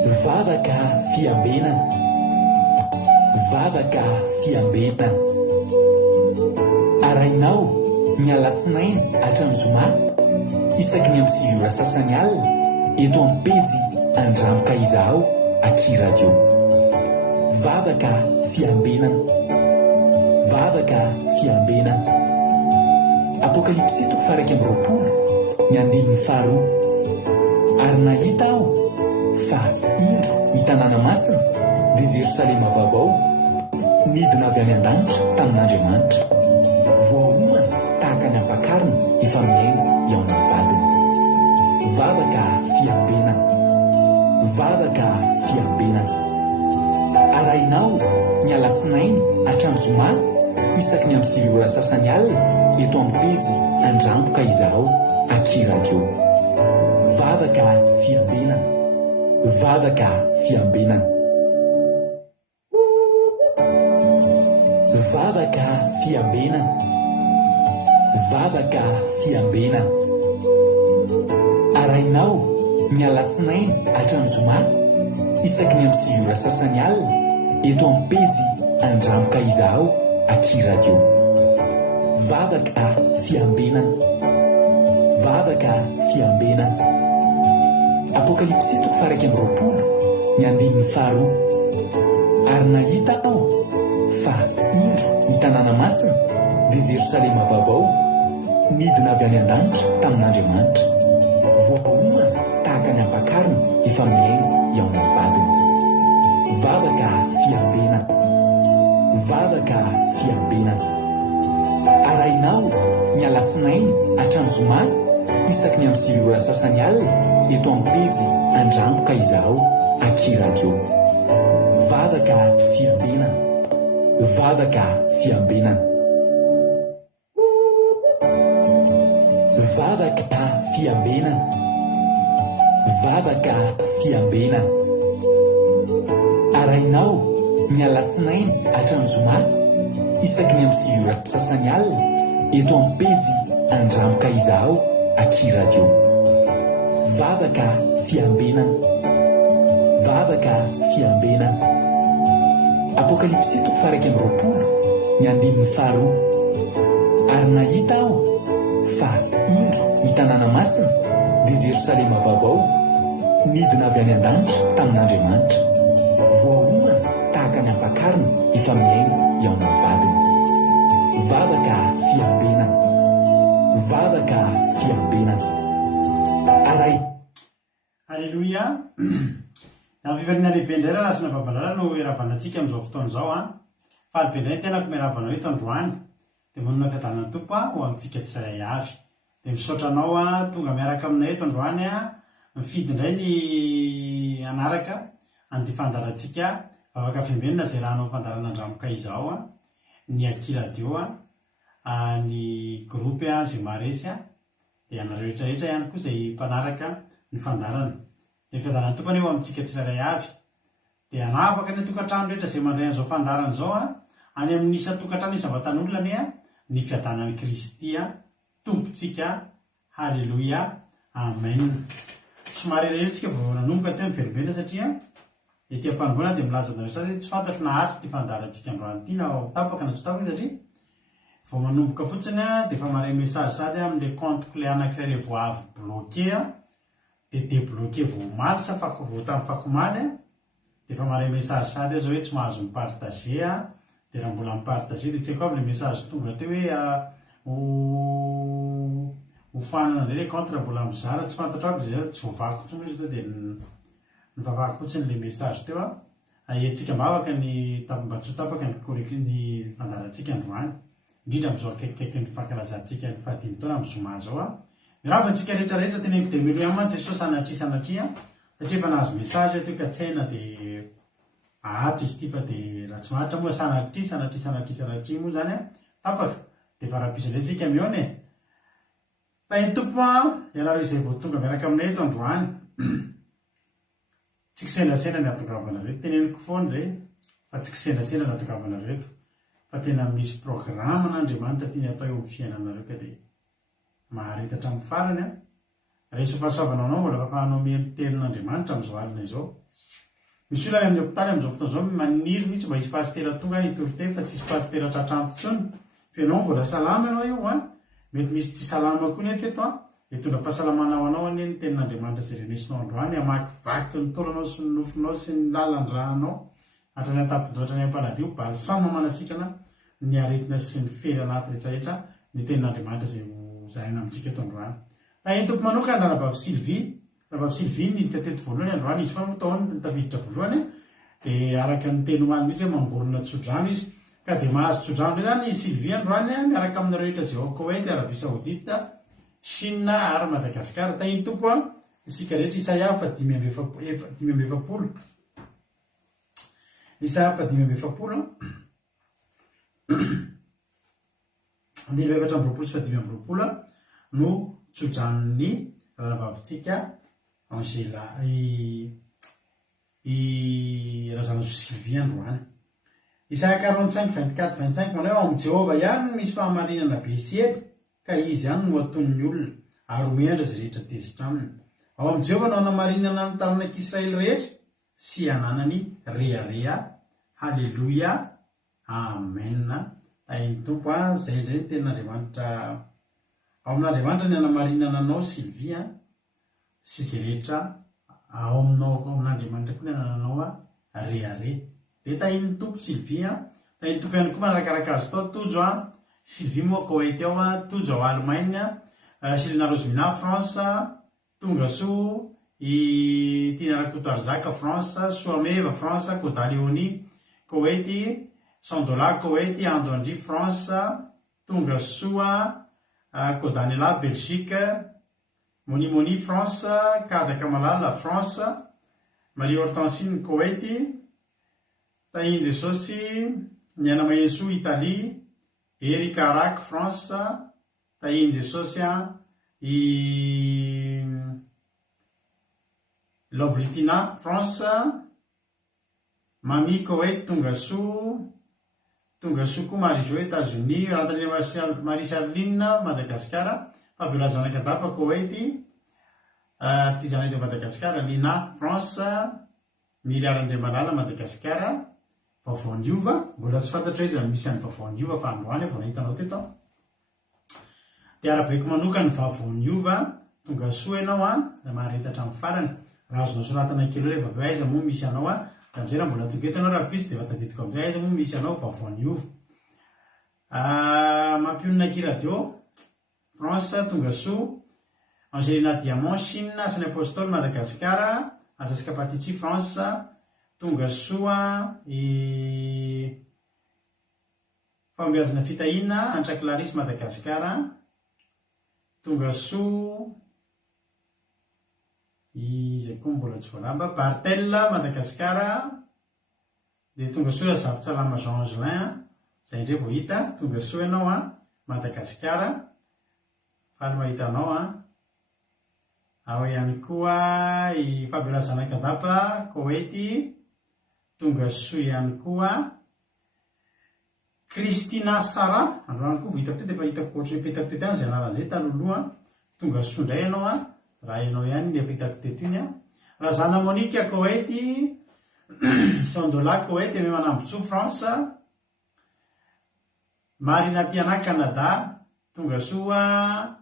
Vavaka fiambenana, vavaka fiambenana. Arainao ny alatsinainy hatramin'ny zoma isaky ny amin'ny sivy sasany alina eto amin'ny pejy Andramoka Izaho Aky Radio. Vavaka fiambenana, vavaka fiambenana. Apokalipsy 1:20 ny andininy faharoa. Ary nahita aho fa indro ny tanàna masina dia Jerosalema vaovao midina avy any an-danitra tamin'Andriamanitra, voaomana tahaka ny ampakarina efa miaina eo amin'ny vadiny. Vavaka fiambenana, vavaka fiambenana. Arainao ny alatsinainy hatramin'ny zoma isaky ny amin'ny sivy sasany alina eto amin'ny pejy Andramoka Izaho Aky Radio. Vavaka fiambenana, vavaka fiambenana. Vavaka fiambenana, vavaka fiambenana. Arainao ny alatsinainy hatramin'ny zoma isaky ny amin'ny sivy sasany alina eto amin'ny pejy Andramoka Izaho Aky Radio. Vavaka fiambenana, vavaka fiambenana. Apokalipsy 1:20 ny andininy faharoa. Ary nahita aho fa indro ny tanàna masina dia Jerosalema vaovao midina avy any an-danitra tamin'Andriamanitra, voaomana tahaka ny ampakarina efa miaina eo amin'ny vadiny. Vavaka fiambenana, vavaka fiambenana. Arainao ny alatsinainy hatramin'ny zoma isaky ny amin'ny sivy sasany alina eto amin'ny pejy Andramoka Izaho Aky Radio. Vavaka fiambenana, vavaka fiambenana. Vavaka fiambenana, vavaka fiambenana. Arainao ny alatsinainy hatramin'ny zoma isaky ny amin'ny sivy sasany alina eto amin'ny pejy Andramoka Izaho Aky Radio. Vavaka fiambenana, vavaka fiambenana. Apokalipsy 1:20 ny andininy faharoa. Ary nahita aho fa indro ny tanàna masina dia Jerosalema vaovao midina avy any an-danitra tamin'Andriamanitra, voaomana tahaka ny ampakarina efa miaina eo amin'ny vadiny. Vavaka fiambenana, vavaka fiambenana. Alleluia. Navivariana lehibe indray raha lasina babalala no erabanantsika amin'izao fotoana izao a. Fa lehibe indray tenako miarabana eto androany dia manana fiadanan'ny tompo ho amintsika tsirairay avy. Dia misaotra anao tonga miaraka aminay eto androany mifidy indray ny anaraka an'ity fandarantsika vavaka fiambenana izay rahanao fandarana Andramoka Izaho ny Aky Radio ny groupe izay maresy dia anareo rehetrarehetra ihany koa izay mpanaraka ny fandarana. Dia fiadanan'ny tompony eo amintsika tsirairay avy. Dia anapaka ny tokantrano rehetra izay mandray an'izao fandarana izao any amin'ny isa tokantrano isan-batan'olona ny fiadanan'i Kristy tompontsika. Halleluia, amen. Somary rehetritsika vao nanomboka teo miveribena satria ety am-panongona dia milaza anareo sady tsy fantatro na hatry ty fandarantsika androany ity na tapaka na tsy tapaka satria vao manomboka fotsiny dia efa maray message sady amin'ilay compte le anankiray le voa avy bloqué dia débloqué vao omaly sa vao tamin'ny fakomaly dia efa maray message sady zao hoe tsy mahazo mipartager dia raha mbola mipartager dia tsy haiko aby le message tonga teo hoe hofanana indray le compte raha mbola mizara tsy fantatro aby zay tsy voavako tsony izy dia nivavako fotsiny le message teo ahentsika mavaka ny mba tsy ho tapaka ny fandarantsika androany indrindra amin'izao akaikikaiky ny fankalazantsika ny fahadimy taona amin'ny zoma zao mirabantsika rehetrarehetra tena demelo amantsy Jesosy sanatria satria efa nahazo message teo ka tsaina dia ahatra izy ty fa dia raha tsy mahatra moa sanatria moa zany tapaka dia efa rahapisandrayntsika miona tainy tompo ianareo izay vao tonga miaraka aminay eto androany tsy kisendrasendra ny atongavanareto teneniko foana zay fa tsy kisendrasendra ny atongavanareto fa tena misy programme n'Andriamanitra tiany atao eo amin'ny fiainanareo ka dia maharitatra amin'ny farany rehefa fahasoavanao anao mbola afahanao mihaino tenin'Andriamanitra amin'izao alina izao misy olana amin'ny hôpitaly amin'izao fotoan'izao maniry mihitsy mba hisy pasitera tonga ny itorite fa tsy hisy pasitera tratranto tsony fa ianao mbola salama ianao io a mety misy tsy salama koa nefa eto a hitondra fahasalamana ao anao any ny tenin'andriamanitra zay renesinao androany amakivaky ny tolanao sy ny nofinao sy ny lalandrahanao hatrany atapidoatra ny ampaladio ba samy mamanasitrana ny aretina sy ny fery anaty rehetrarehetra ny tenin'andriamanitra zay zaina amintsika eto androany entoko manokana rabavy Sylvie niditra teto voalohany androany izy fa motaony tafiditra voalohany dia araka ny teny oany mihitsy hoe mangorona tsodrano izy ka dia mahazo tsodrano zany Sylvie androany miaraka aminareo rehetra zay ao Koweït, Arabie Saoudite, Chine ary Madagasikara tahiny tompo a isika rehetra Isaia 5:7 Isaia 5:7 2020 no tsodranony rahavavitsika Angela razana Sylvie androany. Isaia 45:24-25 manao ao amin'ny Jehova ihany misy fahamarinana be sy ely ka izy ihany no aton'ny olona ary omendra zay rehetra tezitra aminy. Ao amin'ny Jehova no hanamarinana ny taranak'Israely rehetra sy ananany rearea. Halleluia, amen. Tainy tompo a zay indray ny tenin'Andriamanitra ao amin'Andriamanitra ny hanamarinana anao Sylvie sy zay rehetra ao aminao ao amin'Andriamanitra koa ny anananao a reare. Dia tahiny tompo Sylvie tahiny tompo ihany koa manarakaraka azy tao tojo a Sylvie moa Koweït ao a tojo ao Allemagne Silena Rosmina France tonga soa i Tina Rakotoarzaka France Soameva France Koda Leoni Koweït Sandola Koweït Ando Andry France tonga soa Kodanela Belgique Moni France Kada Kamalala France Marie Hortensine Koweït tahiny Jesosy Niana Mayeso Italie Erika Arak France tahiny Jesosy i Lovritina France Mami Koweït tonga soa koa Marie-Jo États-Unis Rantany Marie Charline Madagasikara Fabiola Zanakadapa Koweït Artisanat de Madagasikara Lina France Miriara Andriamalala Madagasikara vaovaondiova mbola tsy fantatra izy misy any vaovaondiova fa androany vao nahitanao teto dia arabeko manoka ny vaovaondiova tonga soa ianao maharetatra amin'ny farany raha azonao soratana kely rehefa avy aiza moa misy anao da amizay raha mbola tonga eto anao raha pisy dia efa tadidiko amizay aiza moa misy anao vaovaondiova mampionina kiradio France tonga soa Angelina Diamant Chine Asany Apostole Madagasikara Azaska Patici France tonga soa i fambeazana fitahina Antra Clarisse Madagasikara tonga soa izay koa mbola tsy voalamba Bartel Madagasikara dia tonga soa Zavitsalama Jean Angelin zay indray vao hita tonga soa ianao Madagasikara faly mahita anao ao ihany koa i Fabiola Zanakadapa Koweït tonga soa ihany koa Kristina Sara androany koa vitako teo dia efa hitako koatra petako teto ihany zay anaran'izay taloloha tonga soa indray ianao raha ianao ihany ny efa hitako teto iny raha zana Monique Koweït Sandola Koweït ame manambotsoa France Marina Tiana Canada tonga soa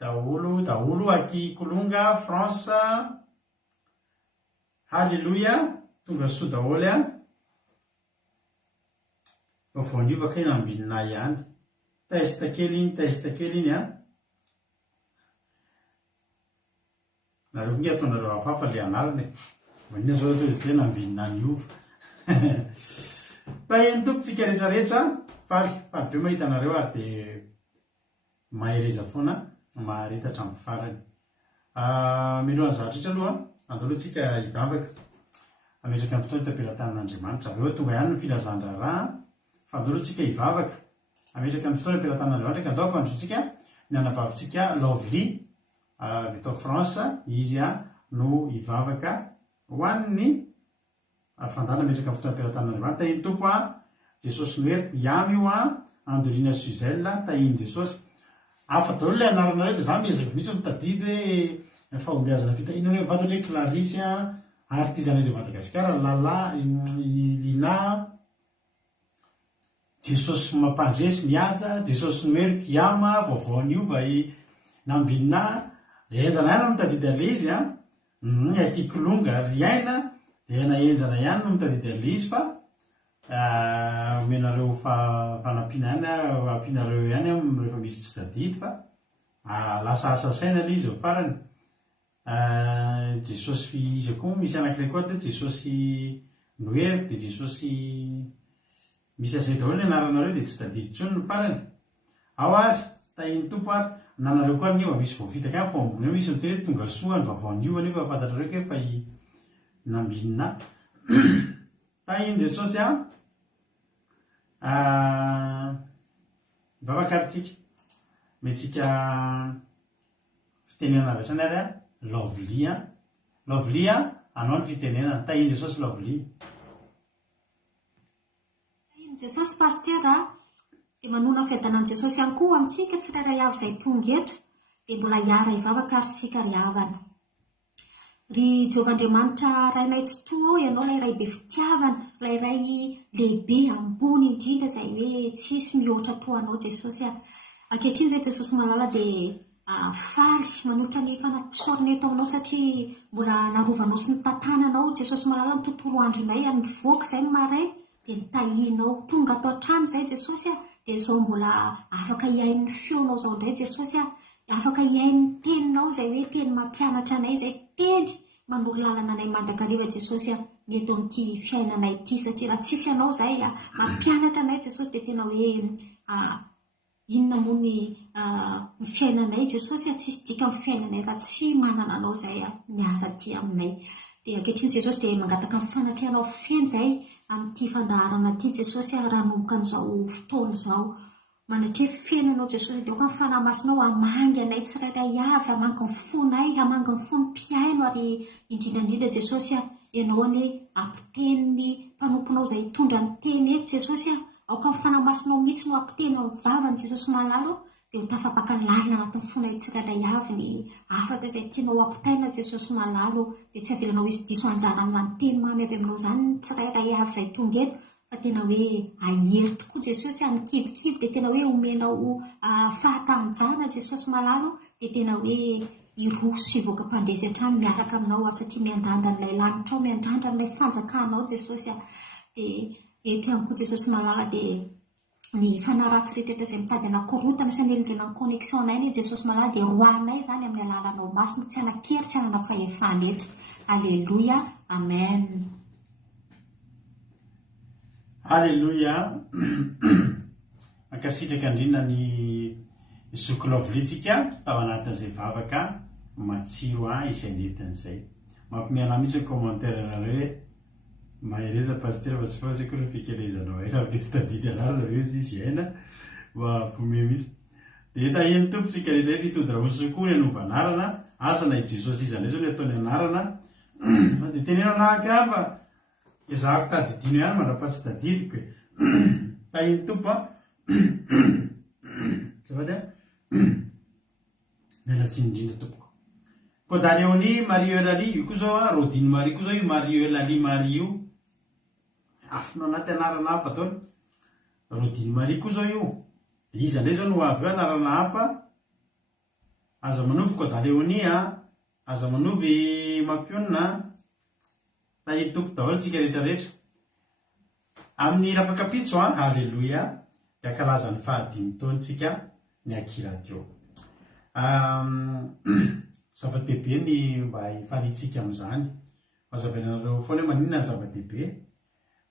daholo Aki Kolonga France Halleluia tonga soa daholo vaovaondiova ka iny ambinina ihany testa kely iny nareo nge ataonareo hafafa le analany manina zao to tena ambinina ny ova tahiny tompotsika rehetrarehetra faly be mahita anareo ary dia mahereza foana maharetatra amin'ny farany milohan'ny zavatrehetra aloha andalo tsika hivavaka ametraka ny fotoana hitam-pelatanan'Andriamanitra avy eo tonga ihany ny filazan-draharaha fa andalo tsika hivavaka ametraka ny fotoana hitam-pelatanan'Andriamanitra ka andao ampandrotsika ny anabavitsika Lovely avy eto France izy no hivavaka ho an'ny fandana ametraka ny fotoana hitam-pelatanan'Andriamanitra tahiny tompo Jesosy noeriko iamy io Andolina Suzelle tahiny Jesosy afa daholo ilay anaranareo dia za miezaka mihitsy mitadidy hoe fahombiazana fitahina hoe fantatra hoe Clarisse artizana de Madagasikara lala lina Jesosy mampandresy mihaja Jesosy noery kiama vaovaony iova nambinina enjana ihany no mitadidy ale izy akikolonga ry aina dia naenjana ihany no mitadidy ale izy fa omenareo fanampiana ihany ampianareo ihany rehefa misy tsy tadidy fa lasa asasaina le izy ao farany Jesosy izy koa misy anankiray koa dia Jesosy noery dia Jesosy misy azay daholo ny anaranareo dia tsy tadidy intsony ny farany ao ary tahiny tompo ary nanareo koa ny eva misy voavitaka ihany fo ambony eo misy miteny hoe tonga soa ny vaovao niova nefa fantatrareo ke fa nambinina tahiny Jesosy vavakaritsika metsika fitenenana avy hatrany ary lovely anao ny fitenenana tahiny Jesosy lovely Jesosy pastera dia manona fiadanan'i Jesosy ihany koa amintsika tsirairay avy izay tonga eto dia mbola hiara hivavaka ary sika ry havana. Ry Jehovahandriamanitra rainay tsy toa ao ianao ilay ray be fitiavana, ilay ray lehibe ambony indrindra izay hoe tsisy mihoatra toanao Jesosy. Ankehitriny izay Jesosy malala dia faly manolotra ny fanapisaorana eto aminao satria mbola narovanao sy ny tantananao Jesosy malala ny tontolo andronay any voaka izay ny maraina dia nitahinao tonga ato an-trano izay Jesosy dia izao mbola afaka hiain'ny feonao izao indray Jesosy afaka hiain'ny teninao izay hoe teny mampianatra anay izay teny manoro lalana anay mandrakariva Jesosy ny eto amin'ity fiainanay ity satria raha tsisy ianao izay mampianatra anay Jesosy dia tena hoe inona moa ny fiainanay Jesosy tsisy dika amin'ny fiainanay raha tsy manana anao izay miara-ty aminay. Dia ankehitriny Jesosy dia mangataka ny fanatrianao feno izay amin'ity fandaharana ity Jesosy raha nomboka amin'izao fotoana izao. Manatrefy fiainanao Jesosy dia oka ny fanahy masonao hamangy anay tsirairay avy, hamangy ny fonay, hamangy ny fony mpiaino ary indrindrandrindra Jesosy ianao ane ampiteny ny mpanomponao izay hitondra ny teny eto Jesosy aoka ny fanahy masonao mihitsy no ampiteny amin'ny vavany Jesosy malalo dia ho tafapaka ny lalina anatin'ny fonay tsirairay avy ny afaka izay tianao ampitaina Jesosy malalo dia tsy avelanao hisy diso anjara amin'izany teny mamy avy aminao izany ny tsirairay avy izay tonga eto fa tena hoe ahery tokoa Jesosy amin'ny kivikivy dia tena hoe omenao fahatanjana Jesosy malalo dia tena hoe iroso ivoaka mpandresy hatrany miaraka aminao satria miandranda n'ilay lanitra ao, miandranda n'ilay fanjakanao Jesosy dia eto ihany koa Jesosy malala dia ny fanaratsy rehetrarehetra izay mitady anakorotana sy anelindrenan'ny connexion anay ny Jesosy malala dia roanay izany amin'ny alalanao masina tsy anakery tsy anana fahefana eto. Alleluia, amen. Alleluia. Ankasitraka indrindra ny zokilovlitsika tao anatin'izay vavaka matsiro izay nentin'izay. Mampimiana mihitsy ny commentaire nareo hoe mahereza pasteur fa tsy fahazay koa ny fikelezanao raha le fitadidy anarana reo izy aina vome mihitsy. Dia tahiny tompontsika rehetrarehetra hitody raha hosokoa ny anovanarana azana i Jesosy izy andray zao ny ataony anarana dia tenenao nahakava ezahako tadidino ihany mandrapatsy tadidiko tahiny tompo zavatra mialatsiny indrindra tompoko. Kodaleoni Mario Elali io koa zao Rodine Marie koa zao io Mario Elali Marie io afinao anaty anarana hafa taony Rodine Marie koa zao io izy andray zao no avy eo anarana hafa aza manovy Kodaleoni aza manovy Mampionina tahiny tompo daholo tsika rehetrarehetra amin'ny rapakapitso alleluia dia kalazan'ny fahadimy taontsika ny akiradio zava-dehibe ny mba hifanitsika amin'izany mazavainareo foana hoe maninona ny zava-dehibe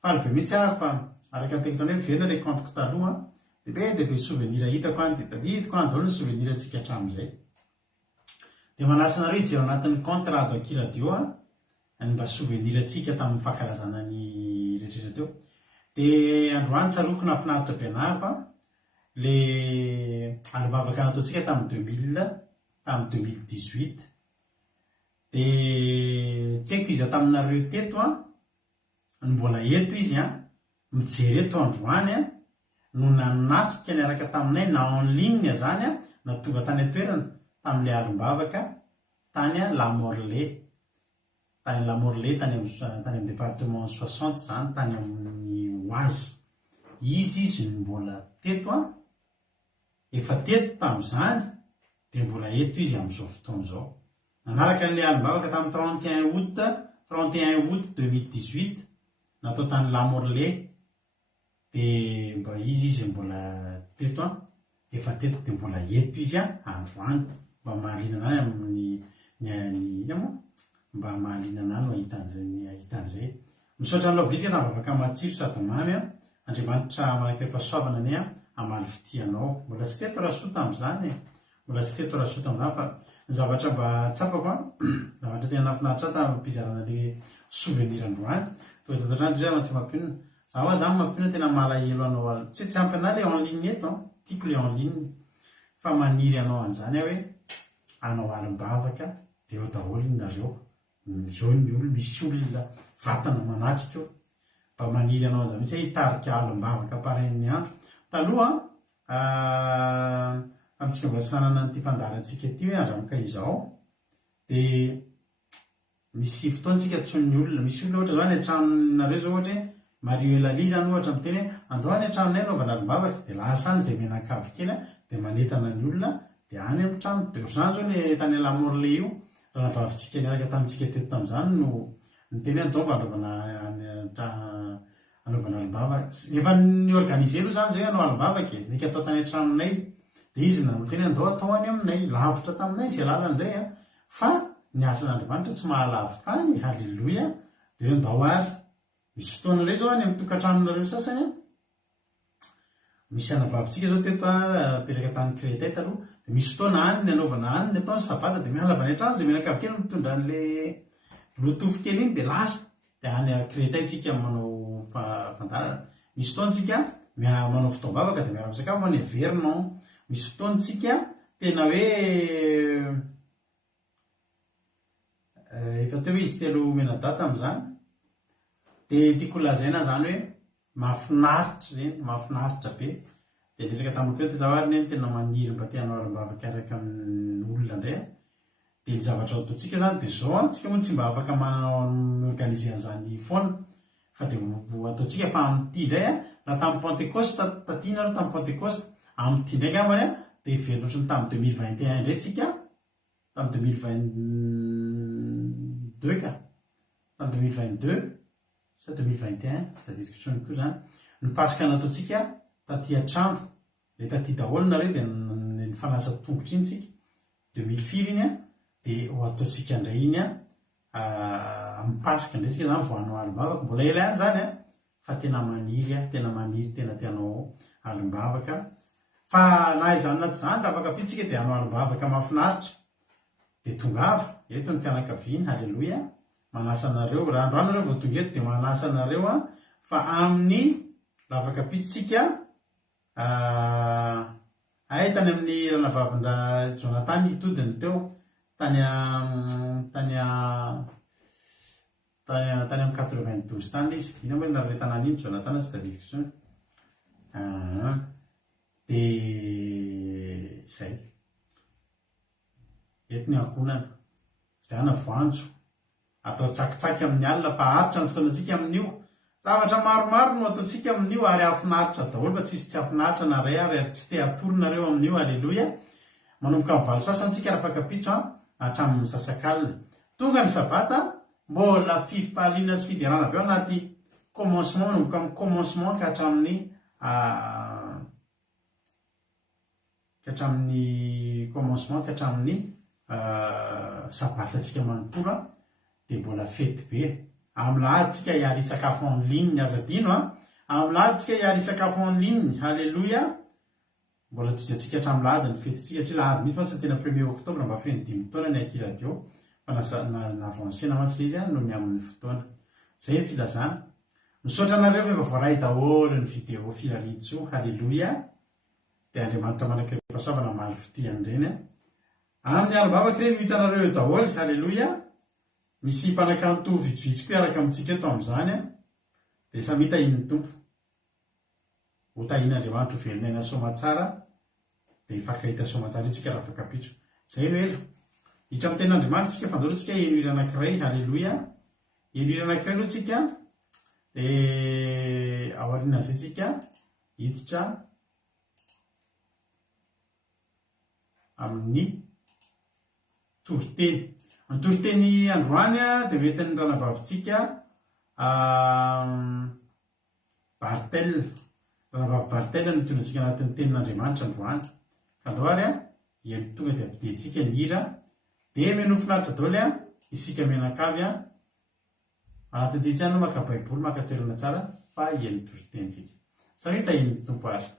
faly be mihitsy fa araka tekitony hoe verina ilay compteko taloha dia be souvenir hitako any dia tadidiko any daholo ny souvenir antsika hatramin'izay dia manasanareo hijery anatin'ny compte rado akiradio ny mba souvenir antsika tamin'ny fankalazana ny rehetrarehetra teo. Dia androany tsaroko nafinaritra be anahy fa le alobavaka nataontsika tamin'ny 2018 dia tsy haiko izy taminareo teto ny mbola eto izy mijery eto androany no nanatrika niaraka taminay na en ligne zany natonga tany atoerana tamin'ilay alombavaka tany La Morlaix tany lamorle tany amin'ny département 60 zany tany amin'ny oazy izy mbola teto efa teto tamin'izany dia mbola eto izy amin'izao fotoana izao. Nanaraka n'ilay alim-bavaka tamin'ny 31 août 2018 natao tany lamorle dia mba izy mbola teto efa teto dia mbola eto izy androany mba mahalinana any amin'ny mba mahalinana any ahitan'izay. Misaotra ny lavolitsy navavaka matsiro sady mamy Andriamanitra manakrepasoavana any amaly fitianao. Mbola tsy teto rahasoa tamin'izany fa ny zavatra mba tsapako zavatra tena nafinaritra tamin'ny mpizarana le souvenir androany toetrany tsy mampinona zaho zany mampinona tena malahelo anao tsy ampy ana le en ligne eto tiako le en ligne fa maniry anao an'izany hoe anao alim-bavaka dia eo daholo nareo zao ny olo misy olona vatana manatrika eo mba maniry anao an'izany mihitsy hoe hitarika alim-bavaka paren'ny andro taloha amintsika mbola tsy nanana n'ity fandarantsika ty hoe andramoka izao dia misy fotoantsika tsony olona misy olona ohatra zao any antranonareo zao ohatra hoe Mario Elali zany ohatra miteny hoe andao any antranonay anaovana alim-bavaka dia lasa any izay menakavy kely dia manentana ny olona dia any amin'ny trano dia ohatr'izany zao le tany lamorle io raha nabavintsika niaraka tamintsika teto tamin'izany no niteny hoe andao mba anaovana alim-bavaka efa nyorganize aloha zany zay anao alim-bavaka nika atao tany antranonay dia izy nanoteny andao atao any aminay lavitra taminay izay lalan'izay fa ny asan'Andriamanitra tsy mahalavy tany halleloia dia andao ary misy fotoana ilay zao any amin'ny tokantranonareo sasany misy anabavintsika zao teto peraka tany Créteil taloha dia misy fotoana any ny anaovana any ny ataony sabata dia mialava any an-trano zay menakavy kely mitondra an'ilay bluetooth kely iny dia lasa dia any Créteil tsika manao fandarana misy fotoantsika manao fotoam-bavaka dia miara-misakafo any Vernon misy fotoantsika tena hoe efa teo hoe izy telo menadata amin'izany dia tiako lazaina zany hoe mahafinaritra be dia resaka tamin'ny pety zaho ary ny tena maniry mba tianao alim-bavaka araka amin'ny olona indray dia ny zavatra ataontsika zany dia zao tsika moa tsy mba afaka manao organise an'izany foana fa dia ataontsika fa amin'ity indray raha tamin'ny Pentecoste tatiana aloha tamin'ny Pentecoste amin'ity ndraiky amany dia iverina ohatrany tamin'ny 2021 indray tsika tamin'ny 2022 ka tamin'ny 2022 sa 2021 sy tadidiko tsony koa zany ny pasika nataontsika taty an-trano le taty daholo nareo dia ny fanasa tongotra iny tsika 2000 iny dia ho ataontsika indray iny amin'ny pasika indray tsika zany voanao alim-bavaka mbola ela ihany zany fa tena maniry tena tianao alim-bavaka fa na izany naty zany raha afaka pitsika dia anao alim-bavaka mahafinaritra dia tongava eto ny fianakaviana halleloia manasa anareo raha androany nareo vao tonga eto dia manasa anareo fa amin'ny raha afaka pitsika tany amin'ny ranavavindra Jonathan hitodiny teo tany amin'ny 92 tany izy ina moa nareo tanàna iny Jonathan tsy tadidiko tsony dia zay eto ny ankonana vidiana voanjo atao tsakitsaky amin'ny alina fa aritra ny fotoanantsika amin'io zavatra maromaro no ataontsika amin'io ary afinaritra daholo fa tsisy tsy afinaritra naray ary tsy te atoronareo amin'io halleloia manomboka mivalo sasantsika raha fakapitro hatramin'ny sasakalina tonga ny sabata mbola fifaliana sy fiderana avy ao anaty commencement manomboka amin'ny commencement ka hatramin'ny commencement ka hatramin'ny sabatatsika manontolo dia mbola fety be amin'ny lahaditsika hiary sakafo en ligne azadino amin'ny lahaditsika hiary sakafo en ligne halleloia mbola tozy atsika hatramin'ny lahady ny fetytsika tsy lahady mihitsy mantsy tena 1er octobre mba feny 5 taona ny akiradio fa navansena mantsy le izy no ny amin'ny fotoana zay ny filazana misaotra anareo fa efa voaray daholo ny vidéo filaritso halleloia dia Andriamanitra manakrepasoavana maly fitian'ireny amin'ny alim-bavaka ireny hitanareo eo daholo halleloia misy mpanakanto vitsivitsy koa araka amintsika eto amin'izany dia samy hitahiny tompo ho tahiny Andriamanitra ho velonay somatsara dia hifankahita somatsara itsika raha fakapitso zay no elo hitra amin'ny ten'Andriamanitra tsika fandoratsika eno ira anankiray halleloia iro anankiray aloha tsika dia aoriana zay tsika hiditra amin'ny toriteny. Ny toriteny androany dia hoentin'ny ranavavitsika Bartel. Ranavavy Bartel no tondratsika anatin'ny tenin'Andriamanitra androany. Ka andohary eny tonga dia ampidintsika ny hira dia menofinaritra daholo isika mianakavy anatin'ity tsy any maka baiboly maka toerana tsara fa eny toritentsika sarita iny tompo ary.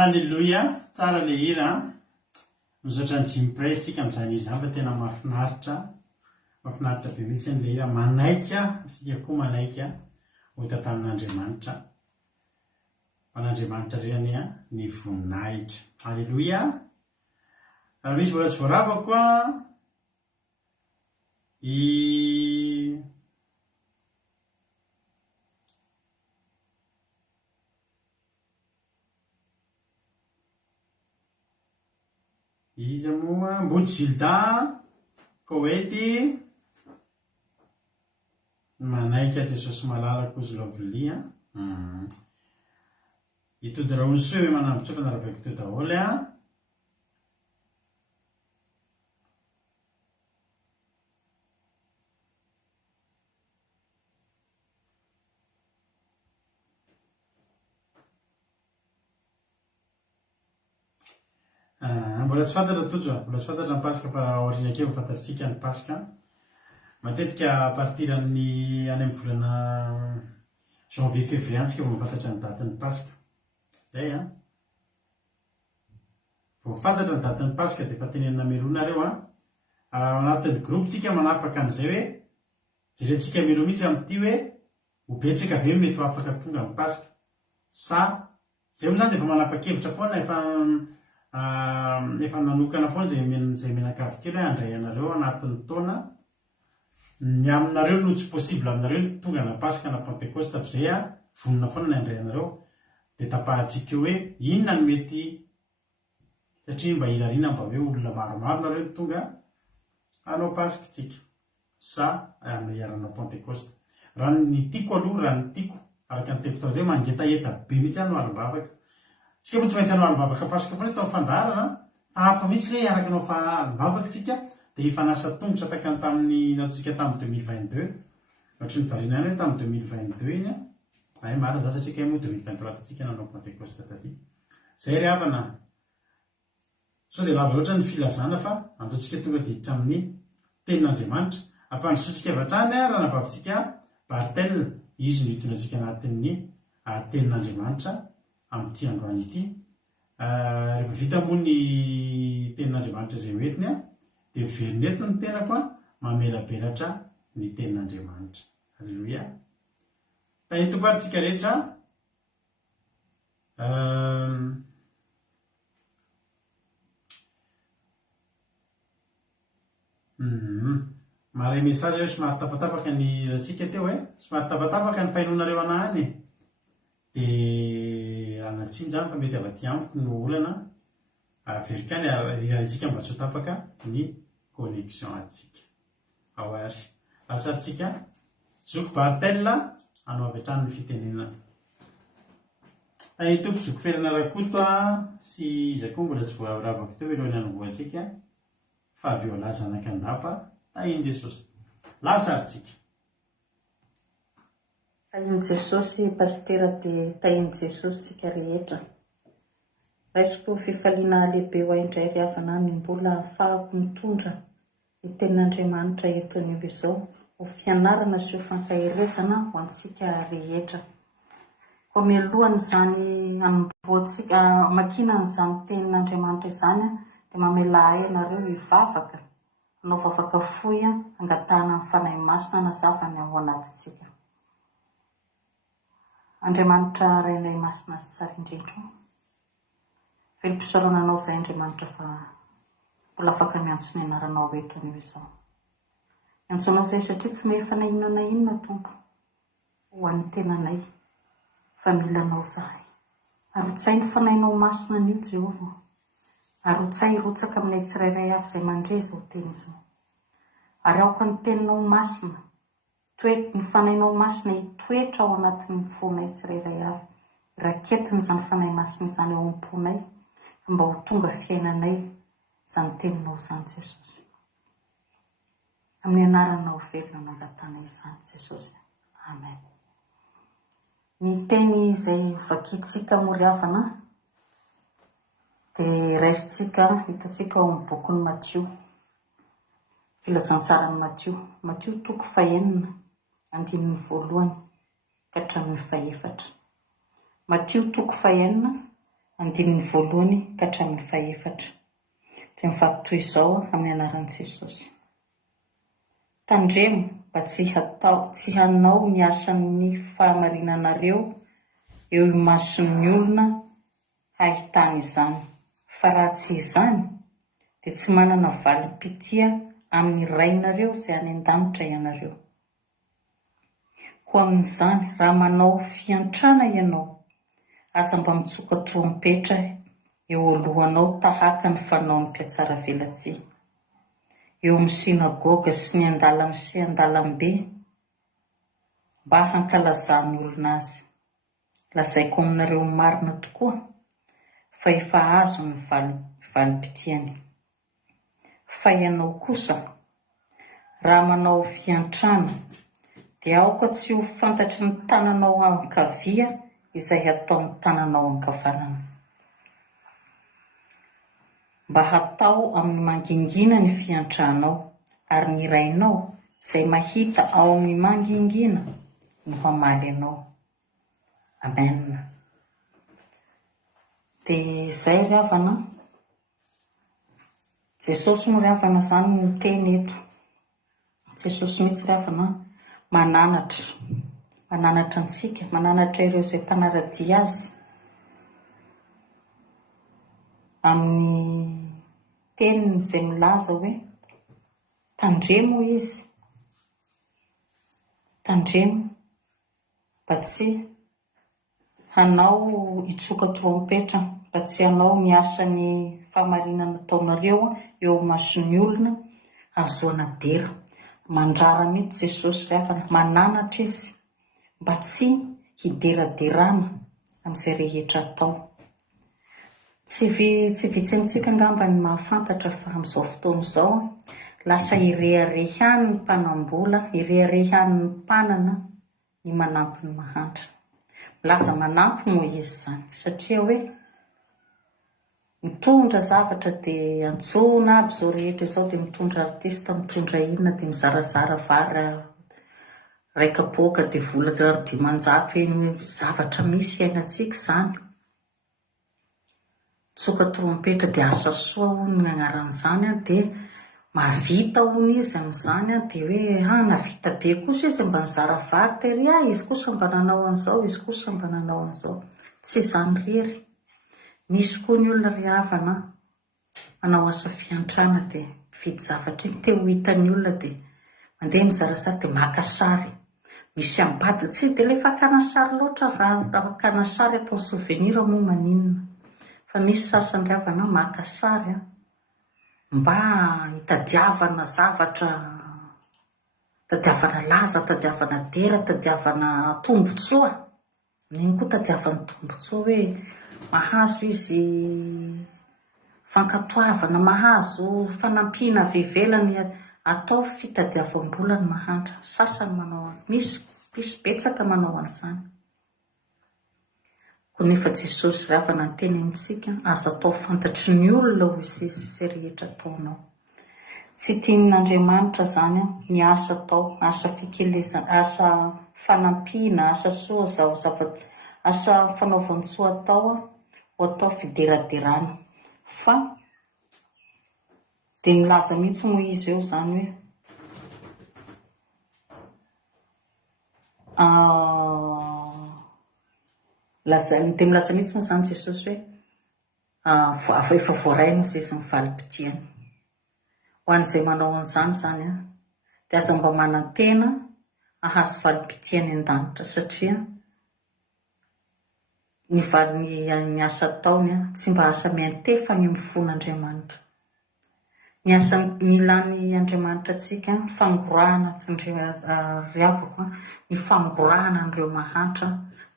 Halleluia, tsara le hira misaotra ny Jim Price tsika amin'izany izany fa tena mahafinaritra be mihitsy ny le hira manaika isika koa manaika ho tantanin'Andriamanitra an'Andriamanitra reny ny voninahitra. Halleluia. Raha misy mbola tsy voaravako izy moa Mbody Gilda Koety manaiky Jesosy malala kozy lovolia itody raha ony soe manamby tsoka narabaiky to daholy mbola tsy fantatra tojo mbola tsy fantatra ny pasika fa aoriana keo fantatritsika ny pasika matetika partir amin'ny any amin'ny volana janvier février antsika vao mafantatra ny daty ny pasika zay vao fantatra ny daty ny pasika dia efa tenenina melonareo anatin'ny groupe-tsika manapaka an'izay hoe jerentsika melo mihitsy amin'ity hoe hobetsaka aveo mety ho afaka tonga ny pasika sa zay moa zany dia efa manapa-kevitra foana efa nanokana foana zay menakavy kely hoe handray anareo anatin'ny taona ny aminareo no tsy possible aminareo ny tonga na pasika na pentecoste fa zay vonona foana ny handray anareo dia tapahantsika hoe inona no mety satria mba irariana mba hoe olona maromaro nareo ny tonga hanao pasika tsika sa amin'ny iaranao pentecoste raha ny tiako aloha raha ny tiako araka ny tepotao zay mangetaeta be mihitsy any no alimbavaka tsika moa tsy maintsy hanao alimbavaka pasika foana tao fandarana fa hafa mihitsy hoe araka anao fa alimbavaka tsika dia efa nasa tongotra takany tamin'ny nataontsika tamin'ny 2022 ohatry ny variana any hoe tamin'ny 2022 iny ay marina za satria moa 2023 tatsika nanao pentecoste taty zay ry havana so dia lava loatra ny filazana fa antaontsika tonga dia hiditra amin'ny tenin'Andriamanitra ampandrosoantsika avatrany raha nabavintsika Bartel izy no hitondratsika anatin'ny tenin'Andriamanitra amin'ity androany ity rehefa vita moa ny tenin'Andriamanitra zay hoentiny dia miverina eto ny tenako mamelabelatra ny tenin'Andriamanitra. Halleluia. Tahitoparitsika rehetra maray message hoe somary tapatapaka ny ratsika teo somary tapatapaka ny fahinonareo anahany dia anatsiny zany fa mety avaty amiko no olana averikany riraritsika mba tsy ho tapaka ny connexion atsika ao ary lasaritsika zoko Bartel anao avy hatrany ny fitenenana tahito zoko ferana rakoto sy izy koa mbola tsy voaravako teo elohany anomboantsika Fabiola zanak'andapa tahiny Jesosy lasaritsika tahiny Jesosy pastera dia tahiny Jesosy tsika rehetra raisiko fifaliana lehibe ho aindray ry havana ny mbola ahafahako mitondra ny tenin'Andriamanitra eto anio izao ho fianarana sy ho fankahirezana ho antsika rehetra koa mialohany izany anomboantsika makina n'izany tenin'Andriamanitra izany dia mamela ahy ianareo hivavaka anao vavaka fohy angatahana ny fanahy masina nazavany ao anatintsika. Andriamanitra rainay masina sy tsara indrindra felim-pisaronanao izay Andriamanitra fa mbola afaka miantso ny anaranao eto anio izao miantsonao izay satria tsy mefa na inona tompo ho an'ny tenanay fa milanao zahay arotsay ny fanahinao masina anio Jehova arotsay rotsaka aminay tsirairay avy izay mandreza ho teny izao ary aoka ny teninao masina ny fanahinao masina hitoetra ao anatin'ny fonay tsirairay avy raketiny izany fanahy masina izany ao am-ponay mba ho tonga fiainanay izany teninao izany Jesosy amin'ny anaranao velona nangatanay izany Jesosy amen. Ny teny izay vakitsika mory havana dia raisitsika hitatsika ao amin'ny bokin'ny Matthieu filazantsarany Matthieu toko 9 andininy 1 ka hatramin'ny 4. Matthieu toko 9 andininy 1 ka hatramin'ny 4 dia mivaky toy izao amin'ny anaran'i Jesosy. Tandremo mba tsy hanao ny asan'ny fahamarinanareo eo imason'ny olona hahitana izany fa raha tsy izany dia tsy manana valim-pitia amin'ny rainareo izay any an-danitra ianareo. Koa amin'izany raha manao fiantrana ianao, aza mba mitsoka trompetra eo alohanao tahaka ny fanaon'ny mpiatsara velatsia eo amin'ny sinagoga sy ny andalam-be, mba hankalazany olona azy. Lazaiko aminareo marina tokoa fa efa azo ny valim-pitiany. Fa ianao kosa raha manao fiantrana dia aoka tsy ho fantatry ny tananao ankavia izay ataon'ny tananao ankavanana. Mba hatao amin'ny mangingina ny fiantranao, ary ny rainao izay mahita ao amin'ny mangingina no hamaly anao. Amen. Dia izay ry havana, Jesosy no ry havana zany no teny eto. Jesosy mihitsy ry havana mananatra antsika, mananatra ireo izay mpanaradia azy amin'ny teniny izay milaza hoe tandremo izy, tandremo mba tsy hanao hitsoka trompetra, mba tsy hanao miasa ny famarinana ataonareo eo mason'ny olona azoana dera. Mandrara mihitsy Jesosy ry havana, mananatra izy mba tsy hideraderana amin'izay rehetra atao. Tsy vitsy amintsika angamba ny mahafantatra fa amin'izao fotoana izao lasa ireharehany ny mpanambola, ireharehan'ny mpanana ny manampy ny mahantra. Laza manampy moa izy zany satria hoe mitondra zavatra dia antsona aby zao rehetra izao, dia mitondra artista, mitondra inona, dia mizarazara vary raika boka dia vola dimanjato eny, zavatra misy iainantsika zany. Tsoka trompetra dia asa soa hono ny agnaran'izany dia mavita hono izy amin'izany dia hoe navita be kosa izy mba nizara vary tery, izy kosa mba nanao an'izao, izy kosa mba nanao an'izao. Tsy izany rery. Misy koa ny olona ry havana manao asa fiantrana dia mividy zavatra iny, te ho hitan'ny olona dia mandeha mizarazara dia maka sary. Misy ambady tsy dia le fakana sary loatra raha fakana sary atao souvenir moa maninona. Fa misy sasany ry havana maka sary mba hitadiavana zavatra, tadiavana laza, tadiavana dera, tadiavana tombotsoa. Niny koa tadiavana tombotsoa hoe mahazo izy fankatoavana, mahazo fanampiana avevelany atao fitadiavam-bola ny mahantra. Sasany manao azy, misy betsaka manao an'izany. Nefa Jesosy ry havana ny teny amintsika, aza atao fantatry ny olona ho izay rehetra ataonao. Tsy tian'Andriamanitra zany ny asa atao, asa fikelezana, asa fanampiana, asa soa, asa fanaovansoa atao ho atao fideraderana. Fa dia milaza mihitsy moa izy eo zany hoe dia milaza mihitsy moa zany Jesosy hoe efa voarainy moa izy ny valim-pitiany. Ho an'izay manao an'izany zany dia aza mba manantena ahazo valim-pitiany an-danitra, satria ny asa ataony tsy mba asa miantefany amin'ny fon'Andriamanitra. Ny asa milany Andriamanitra antsika ny fangorahana ry havako, ny fangorahana an'ireo mahantra,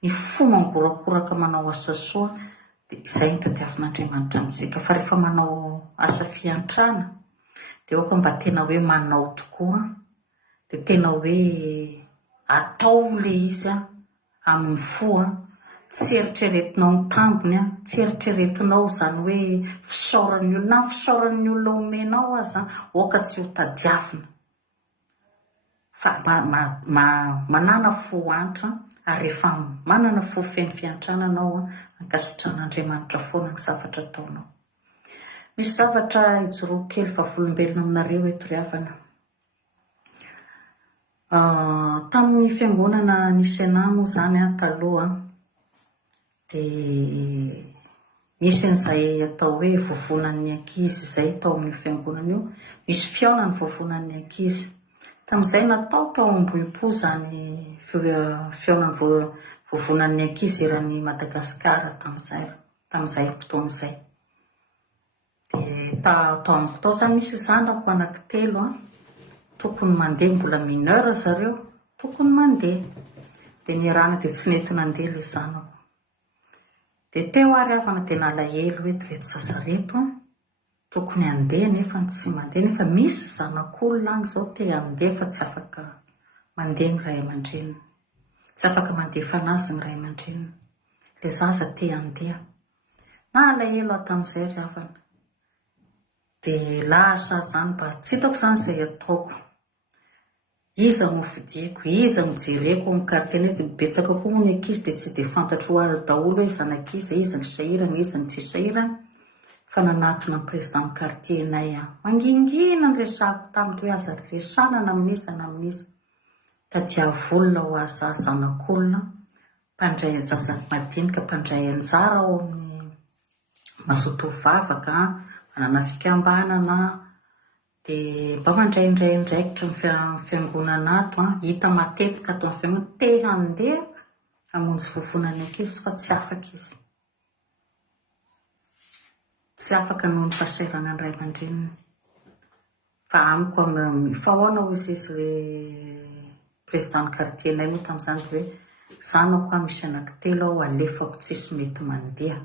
ny fo mangorakoraka manao asa soa, dia izay ny tadiavin'Andriamanitra amintsika. Fa rehefa manao asa fiantrana dia oka mba tena hoe manao tokoa, dia tena hoe atao le izy amin'ny fo, tsy eritreretinao ny tambony, tsy eritreretinao zany hoe fisaoran'ny olona, na fisaoran'ny olona omenao aza oka tsy ho tadiavina. Fa manana fo antra, ary rehefa manana fo feno fiantrana anao ankasitran'Andriamanitra foana ny zavatra ataonao. Misy zavatra ijoroako kely vavolombelona aminareo eto ry havana. Tamin'ny fiangonana nisy anahy moa zany taloha, dia misy n'izay atao hoe vovonan'ny ankizy izay tao amin'ny fiangonana io, misy fiaonany vovonan'ny ankizy. Tamin'izay natao tao amboim-po zany fiaonany vovonan'ny ankizy eran'ny Madagasikara tamin'izay fotoan'izay. Dia tao amin'ny fotoana zany misy zanako anankitelo tokony mandeha, mbola mineur zareo, tokony mandeha. Dia niarahana dia tsy nety nandeha ilay zanako. Dia teo ary avana dia nalahelo hoe reto sasareto tokony andeha nefa tsy mandeha, nefa misy zanak'olona any zao te handeha fa tsy afaka mandeha ny ray aman-dreniny, tsy afaka mandefa anazy ny ray aman-dreniny. Ilay zaza te handeha. Nalahelo aho tamin'izay ry havana. Dia lasa zany mba tsy hitako zany izay ataoko. Iza no fidiko, iza no jereko amin'ny karitianety, betsaka koa moa ny ankizy dia tsy dia fantatro daholo hoe zanak'iza, iza ny sahirana, iza ny tsy sahirana. Fa nanatona ny président kartienay mangingina ny resako taminy hoe aza resanana amin'iza na amin'iza. Tadiavolona ho aza zanak'olona, mpandray zaza madinika, mpandray anjara ao amin'ny mazoto vavaka, manana fikambanana, dia mba mandraindray ndraikitra ny fiangonana ato hita matetika ato amin'ny fiangonana te handeha hamonjy vovonan'ny ankizy fa tsy afaka izy. Tsy afaka noho ny fahasairana ny ray aman-dreniny. Fa amiko fa ahoana ho izy président kartienay moa tamin'izany dia hoe zanako misy anankitelo ao, alefako tsisy mety mandeha.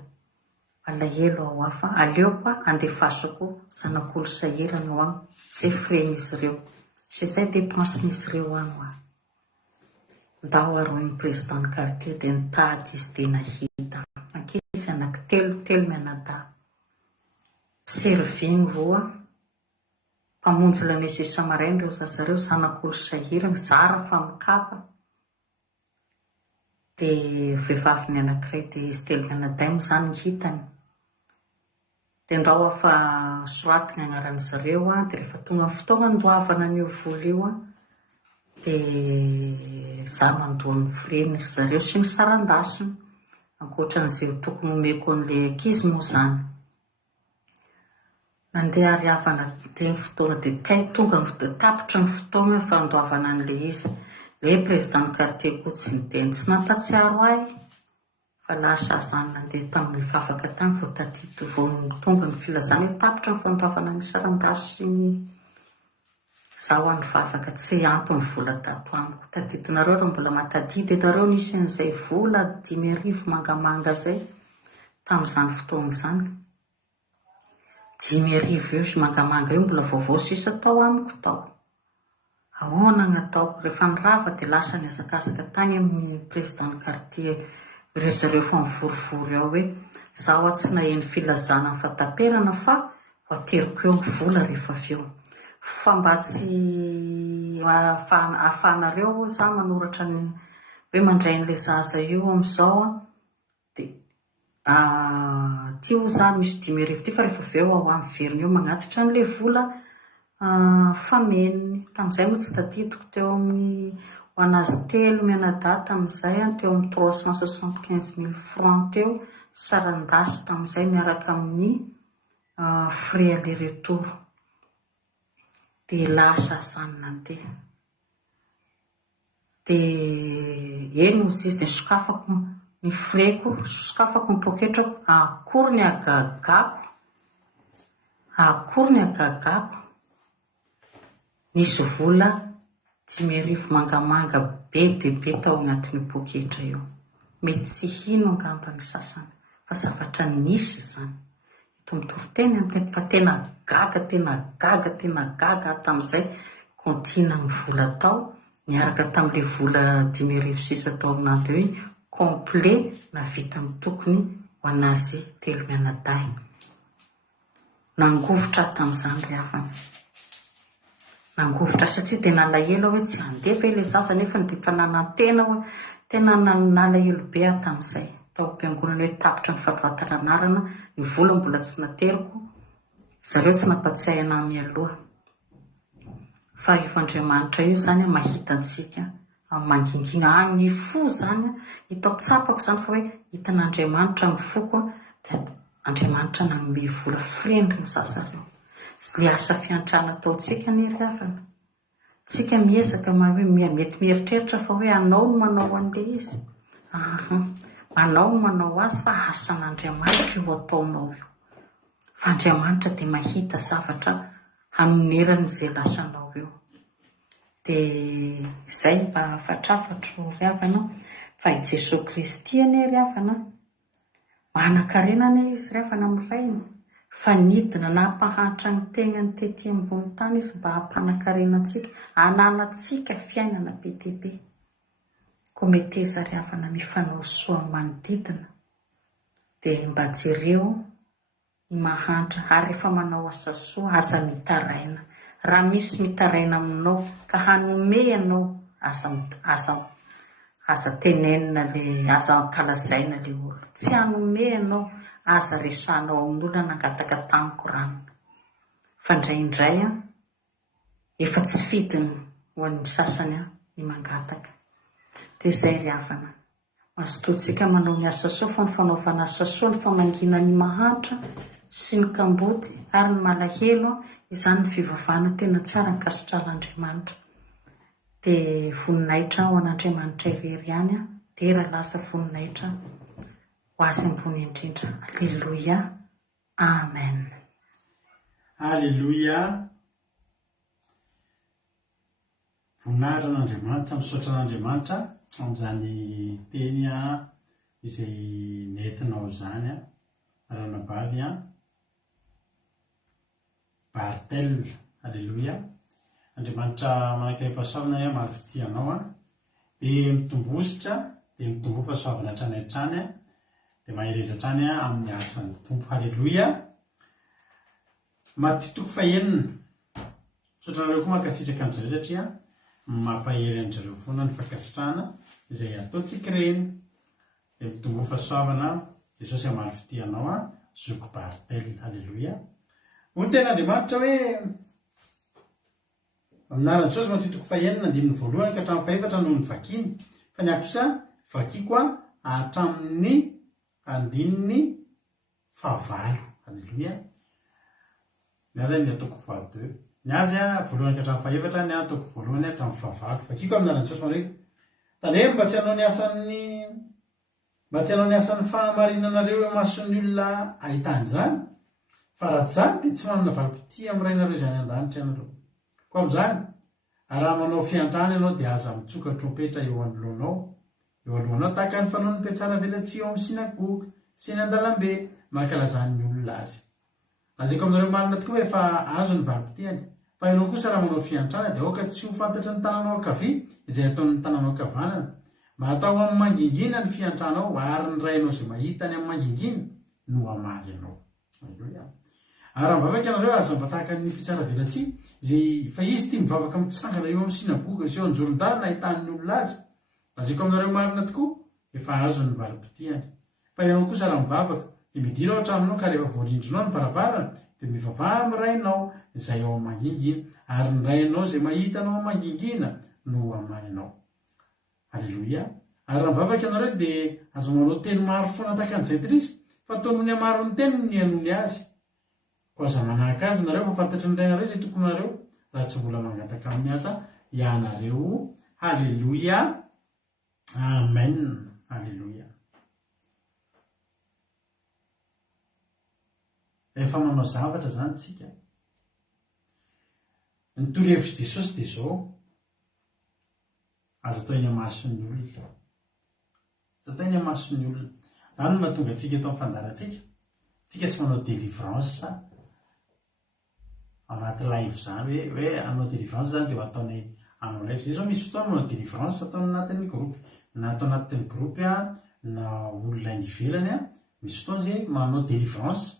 Alahelo ao aho fa aleoko andefasako zanak'olo sahirana ao any izay firen'izy ireo. Izay dépensen'izy ireo any ho aho. Ndao aroin'ny président kartie dia nitady izy dia nahita. Ankizy anankitelo mianadahy. Serviny roa, mpamonjy lamesa samaraina ireo zazareo, zanak'olo sahirana, zara fa mikapa. Dia vehivaviny anankiray dia izy telo mianadahy moa zany hitany. Dia ndao aho fa soratiny agnaran'izareo dia rehefa tonga amin'ny fotoana ndoavana an'io vola io dia za mandoa ny firen'ny zareo sy ny sarandasiny, ankoatran'izay tokony omeko an'ilay ankizy moa zany. Nandeha ary havana dia ny fotoana dia kay tonga tapitra ny fotoana fandoavana an'ilay izy. Ilay président kartie koa tsy niteny, tsy nampatsiaro ahy. Fa lasa zany nandeha tamin'ny vavaka tany vao tadito vao tonga ny filazana hoe tapitra ny fandoavana ny sarandasy sy ny zaho any vavaka tsy ampy ny vola tato amiko. Taditinareo raha mbola matadidy ianareo nisy an'izay vola 5,000 mangamanga zay tamin'izany fotoana izany. 5,000 io sy mangamanga io mbola vaovao sisa tao amiko tao. Ahoana nataoko? Rehefa nirava dia lasa niazakazaka tany amin'ny président kartie ireo fa mivorivory ao hoe zaho tsy naheny filazana ny fataperana fa ho ateriko eo ny vola rehefa avy eo. Fa mba tsy ahafahanareo za manoratra ny hoe mandray n'ilay zaza io amin'izao dia tio za misy 5,000 ty fa rehefa avy eo ao amin'ny veriny eo magnatitra n'ilay vola fameniny. Tamin'izay moa tsy tadidiko teo amin'ny ho anazy telo mianadahy tamin'izay teo amin'ny 375,000 francs teo sarandasy tamin'izay miaraka amin'ny frais aller retour. Dia lasa zany nandeha. Dia eny moa izy dia sokafako ny fraisको, sokafako ny poketrako, akory ny agagako. Nisy vola 5,000 mangamanga be dia be tao anatin'ny poketra io. Mety tsy hino angamba ny sasany fa zavatra nisy zany. Ito mitoroteny amin'ny fa tena gaga tamin'izay kontina ny vola tao miaraka tamin'ilay vola 5,000 sisa tao amin'anty hoe complet na vita amin'ny tokony ho anazy telo mianadahy. Nangovotra tamin'izany ry havana. Nangovotra satria dia nalahelo hoe tsy handeha ve ilay zaza nefa dia nanantena hoe tena nalahelo be aho tamin'izay. Tao am-piangonana hoe tapitra ny fanoratra anarana, ny vola mbola tsy nateriko, zareo tsy nampatsiahy anahy mialoha. Fa rehefa Andriamanitra io zany mahita antsika mangingina any ny fo zany hitako tsapako zany fa hoe hitan'Andriamanitra ny foko dia Andriamanitra nanome vola frendry ny sasareo sy le asa fiantrana ataotsika nery avana. Tsika miezaka hoe mety mieritreritra fa hoe anao no manao an'le izy. Manao no manao azy fa asan'Andriamanitra io ataonao io. Fa Andriamanitra dia mahita zavatra hanoneran'izay lasanao io. Dia izay mba fatrafatro ry havana fa i Jesosy Kristy ane ry havana manan-karenana izy ry havana amin'ny rainy, fa nidina nampahantra ny tenany tetỳ ambony tany izy mba hampanankarenantsika, hananantsika fiainana be dia be. Koa mety eza ry havana mifanao soa amin'ny manodidina dia mba jereo ny mahantra ary efa manao asa soa, aza mitaraina. Raha misy mitaraina aminao ka hanome ianao aza tenenina le aza kalazaina le olo, tsy hanome ianao aza resanao amin'olona nangataka tamiko rano. Fa indraindray efa tsy fidiny ho an'ny sasany ny mangataka. Dia izay ry havana, mazotoantsika manao ny asa soa, fa ny fanaovana asa soa ny famangina ny mahantra sy ny kamboty ary ny malahelo, izany ny fivavahana tena tsara ny kasitrahan'Andriamanitra. Dia voninahitra ho an'Andriamanitra irery ihany dia raha lasa voninahitra ho azy ambony indrindra. Alleluia, amen. Alleluia. Voninahitra an'Andriamanitra, misaotra an'Andriamanitra amin'izany teny izay nentinao izany ranabavy Bartel. Alleluia. Andriamanitra manankiray pasoavana malofity anao dia mitombositra, dia mitombo fahasoavana hatrany hatrany, dia mahereza hatrany amin'ny asan'ny tompo. Alleluia. Matitoko fahenina. Misaotranareo koa mankasitraka an'izareo satria mampahery an'izareo foana ny fankasitrahana izay ataontsika ireny. Dia mitombo fahasoavana Jesosy malofity anao Zoko Bartel. Alleluia. Hoy tena Andriamanitra hoe amin'anaran'i Jesosy matitoko fahenina andininy voalohany ka hatramin'ny faefatra noho ny vakiny, fa ny akosa vakiko hatramin'ny andininy fahavalo. Alleluia. Ny azy ny ataoko x2, ny azy voalohany ka hatramin'ny faefatra, ny ataoko voalohany hatramin'ny fahavalo. Vakiko amin'anaran'i Jesosy manao tany hoe mba tsy hanao ny asan'ny fahamarinanareo eo mason'ny olona ahitany izany, fa raha izany dia tsy manana valim-potia amin'ny rainareo izany an-danitra ianareo. Koa amin'izany, raha manao fiantrana ianao dia aza mitsoka trompetra eo alohanao tahaka ny fanaon'ny mpiatsara velantsy eo amin'ny sinagoga sy ny an-dalambe mankalazany olona azy. Lazaiko aminareo marina tokoa hoe efa azo ny valim-potiany, fa ianao kosa raha manao fiantrana dia aoka tsy ho fantatra ny tanànao ankavia izay ataon'ny tanànao ankavanana. Matao amin'ny mangingina ny fiantranao ary ny rainao izay mahitany amin'ny mangingina no hamaly ianao. Ary mivavaka ianareo aza mba tahaka ny mpitsara velantsy izay fa izy tia mivavaka mitsangana eo amin'ny sinagoga sy eo an-jorodana ahitany olona azy. Lazaiko aminareo marina tokoa efa azo ny valim-potiany. Fa ianao kosa raha mivavaka dia midira ao an-tranonao ka rehefa voarindrinao ny varavarana dia mivavaha amin'ny rainao izay ao amin'ny mangingina ary ny rainao izay mahitanao amin'ny mangingina no hamaly ianao. Alleluia. Ary raha mivavaka ianareo dia azo manao teny maro foana tahaka an'izay trisy, fa tonoiny amaro ny teny ny anony azy. Koa aza manahaka azy nareo fa fantatry ny rainareo izay tokonareo raha tsy mbola mangataka amin'ny aza ianareo. Alleluia. Amen. Alleluia. Efa manao zavatra zany tsika. Ny torohevitry Jesosy dia izao, azo atao eny amason'ny olona. Azo atao eny amason'ny olona. Zany no mahatonga antsika eto amin'ny fandarantsika. Tsika tsy manao délivrance anaty live zany hoe anao délivrance zany dia ho ataonay anao live. Zay zao misy fotoana manao délivrance atao anatin'ny groupe. Na atao anatin'ny groupe na olona any ivelany misy fotoana zay manao délivrance.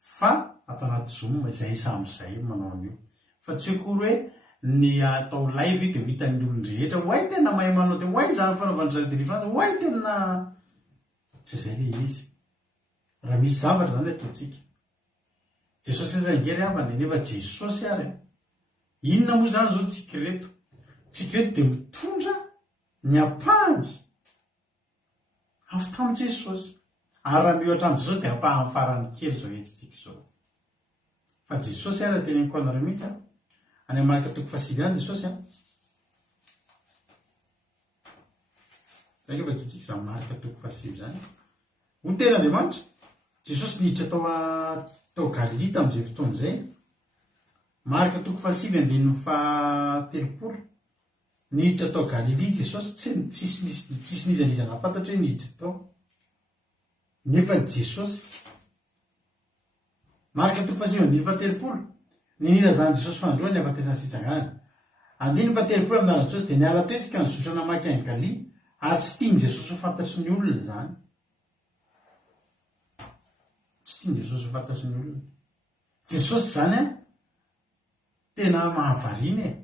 Fa atao anaty Zoom izay sam'izay manao an'io. Fa tsy akory hoe ny atao live dia ho hitan'ny olona rehetra hoay tena mahay manao dia hoay zany fanaovana zany délivrance, hoay tena tsy izay le izy. Raha misy zavatra zany ataontsika. Jesosy izay ngery ambany nefa Jesosy ary. Inona moa zany zao tsikireto? Tsikireto dia mitondra ny apangy avy tao amin'i jesosy ary raha miohatra amin'i jesosy dia ampahany farany kely zao etitsika zao fa jesosy ara teneniko anareo mihitsy a any marika toko fasivy any jesosy a zay vakitsika izany marika toko fasivy zany ho ny ten'andriamanitra jesosy niditra tao Galilia tamin'izay fotoana izay marika toko fasivy andininy fahatelopolo niditra tao Galilia jesosy tsisy nizanizana fantatra hoe niditra tao nefa jesosy marika toko fasivy andininy fahatelopolo ninona zany jesosy fandroany afatesany sitsanganana andininy fahatelopolo amin'nana jesosy dia niala teo isika nizotra namaky any Galia ary tsy tiany jesosy ho fantatry ny olona zany tsy tiany jesosy ho fantatry ny olona jesosy zany a tena mahavariana e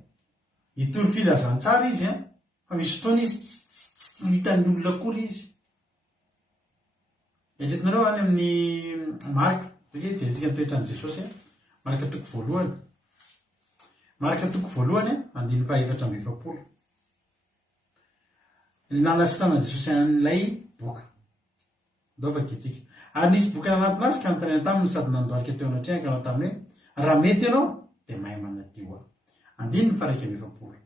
hitory filazantsara izy a fa misy fotoana izy tsy hitan'ny olona akory izy eritretinareo any amin'ny marika jesika nitoetrany jesosy a marika toko voalohany andininy fahaefatra amby efapolo nanasitrana jesosy an'ilay boka ndovaka itsika ary nisy boka nanatinazy ka notaraina taminy sady nandoarika teo anatrehaka anao taminy hoe raha mety ianao dia mahay manadio a andininy faraika amby efapolo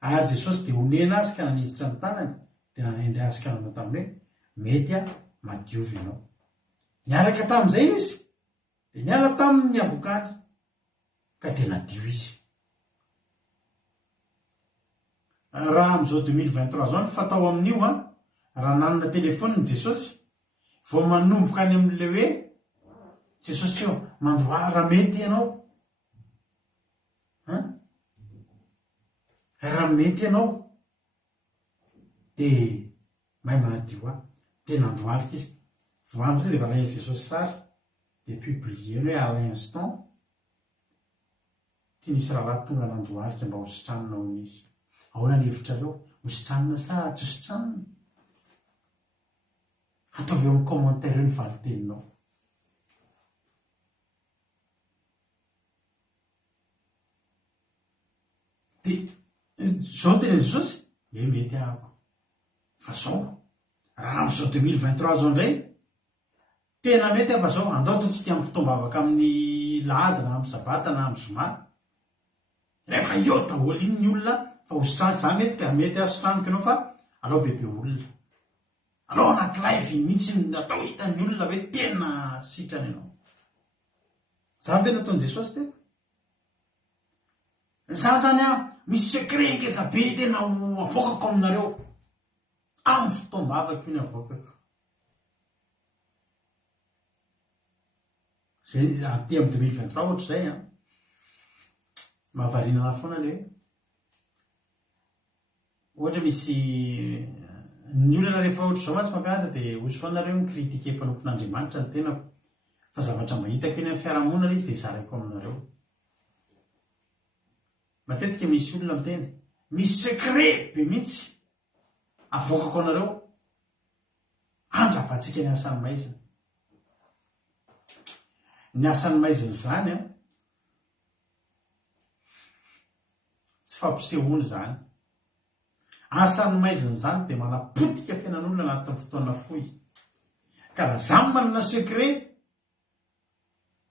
ary jesosy dia onena azy ka nanizitra ny tanany dia nanendry azy ka nanao taminy hoe mety a madiovy ianao niaraka tamin'izay izy dia niala tamin'ny abokany ka dia nadio izy raha amin'izao 2023 zao ny fatao amin'io a raha nanana telefony jesosy vao manomboka any amin'le hoe jesosy eo mandoa raha mety ianao raha mety ianao dia mahay manadio a dia nandoalika izy voandro dia valahy jesosy sary dia publier hoe à l'instant tia nisy raha tonga nandoalika mba hositranina aon'izy ahoana ny hevitrareo hositranina sa tsy hositranina ataovy eo amin'ny commentaire eo ny valiteninao dia zao tena jesosy mety ahako fa zao raha amin'izao 2023 zao indray tena mety fa zao andaotontsika amin'ny fotoam-bavaka amin'ny lahady na amin'ny sabata na amin'ny zoma rehefa eo daholo iny ny olona fa hositraniko za mety ka mety ahositraniko ianao fa alao bebe olona alao anaty live mihitsy natao hitan'ny olona hoe tena sitrany ianao za mbe nataony jesosy teto za zany a misy secret ngeza be tena avoakako aminareo amin'ny fotoam-bavaka io ny avoakako zay aty amin'ny 2023 ohatra zay a mahavarinana foana le ohatra misy ny olana rehefa ohatra zao matsy mampianatra dia ozy foanareo ny kritike mpanompon'andriamanitra ny tenako fa zavatra mahitako eny amin'ny fiarahamonina izy dia izaraiko aminareo matetika misy olona miteny misy secret be mihitsy avoakako anareo andravantsika ny asan'ny maizina ny asan'ny maizina zany a tsy fampisehoana zany asan'ny maizina zany dia manapotika fiainan'olona anatin'ny fotoana fohy ka raha zany manana secret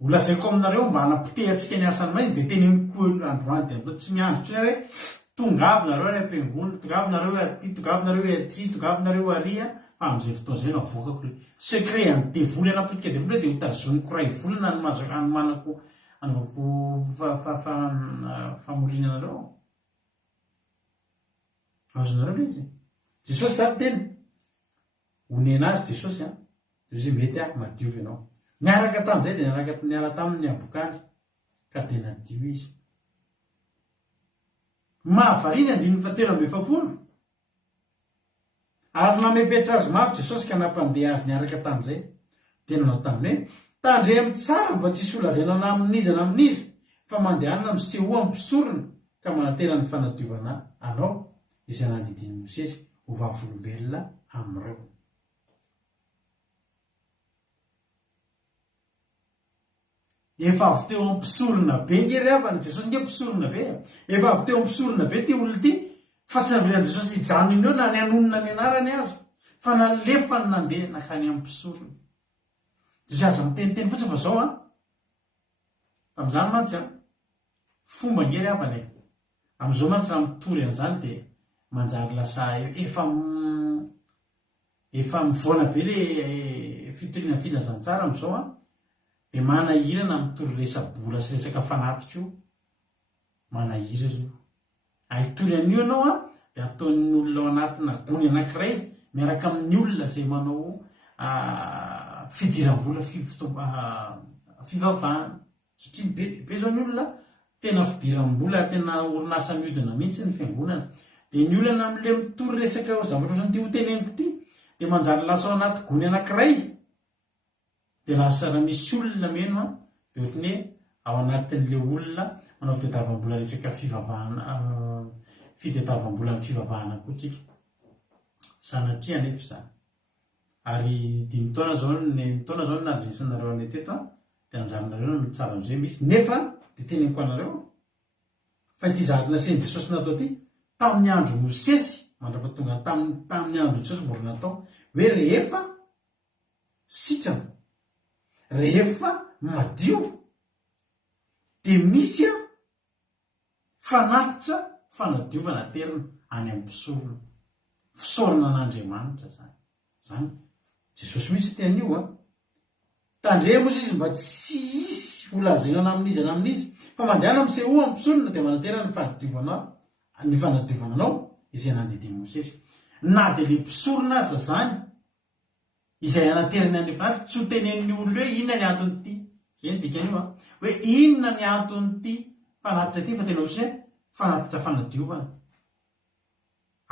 olazaiko aminareo mba hanapotehantsika ny asan'ny maizina dia teneniko androany dia andro tsy miandro trona hoe tongavinareo any am-piangonana tongavinareo aty tongavinareo atsy tongavinareo aria fa amin'izay fotoana izay no avoakako secret any devoly anapotika devoly dia hotazoniko ray volana anomanako anaovako famorinanareo azonareo le izy jesosy zany tena onena azy jesosy a jesosy mety a madiovy ianao niaraka tamin'izay dia niala tamin'ny abokany ka dia nadio izy mahavariana andininy fatelo amby efapolo ary namepetra azy mafy jesosy ka nampandeha azy niaraka tamin'izay dia nanao taminy hoe tandre amin'ny tsara mba tsisy olazaina na amin'izana amin'izy fa mandehanana misehoa mpisorona ka manantena ny fanadiovana anao izay nandidiny mosesy ho vavolombelona amin'ireo efa avy teo ampisorona be ngery avana jesosy nge mpisorona be efa avy teo ampisorona be ty olona ty fa tsy navilan'i jesosy hijanony eo na ny anonona ny anarany azy fa nalefa ny nandeha nakany amin'ny mpisorony zy aza miteniteny fotsy fa zao tam'izany mantsy fomba ngery avany am'izao mantsy raha mitory an'izany de manjary lasa efa mivoana be le fitoriana filazantsara am'izao de manahirana mitory resa-bola sy resaka fanatiko manahira reo ahitory an'io ianao de ataon'ny olona ao anatina gony anankiray miaraka amin'ny olona zay manao fidiram-bola fivavahana satria be zao ny olona tena fidiram-bola tena orinasa miodina mihitsy ny fiangonana de ny olana am'le mitory resaka zavatra ohatrany ty ho teneniko ty de manjary lasa ao anaty gony anankiray de lasa raha misy olona meno de ohatrany hoe ao anatin'le olona manao fitadiavam-bola resaka fitadiavam-bola ny fivavahana koa tsika sanatria nefa zany ary 5 taona zao nadresanareo any teto de anjarinareo no tsara am'izay misy nefa de teneniko anareo fa ity zahatry nasen'i Jesosy natao ty tamin'ny andro Mosesy mandrapatonga tamin'ny andro Jesosy mbola natao hoe rehefa sitrana rehefa madio de misy fanatitra fanadiovana terina any amin'ny mpisorona fisaorana an'Andriamanitra zany Jesosy mihitsy tean'io tandre moa izy mba tsy isy olazaina amin'izy fa mandehana amin'ny sehoa amin'ny mpisorona de manatera ny fanadiovananao izay nandediny Mosesy na de le mpisorona aza zany izay anaterany any fanatitra tsy ho tenen'ny olona hoe inona ny antonyity zay ny dikan'io hoe inona ny antonyity fanatitra ty fa tena ohatsy hoe fanatitra fanadiovana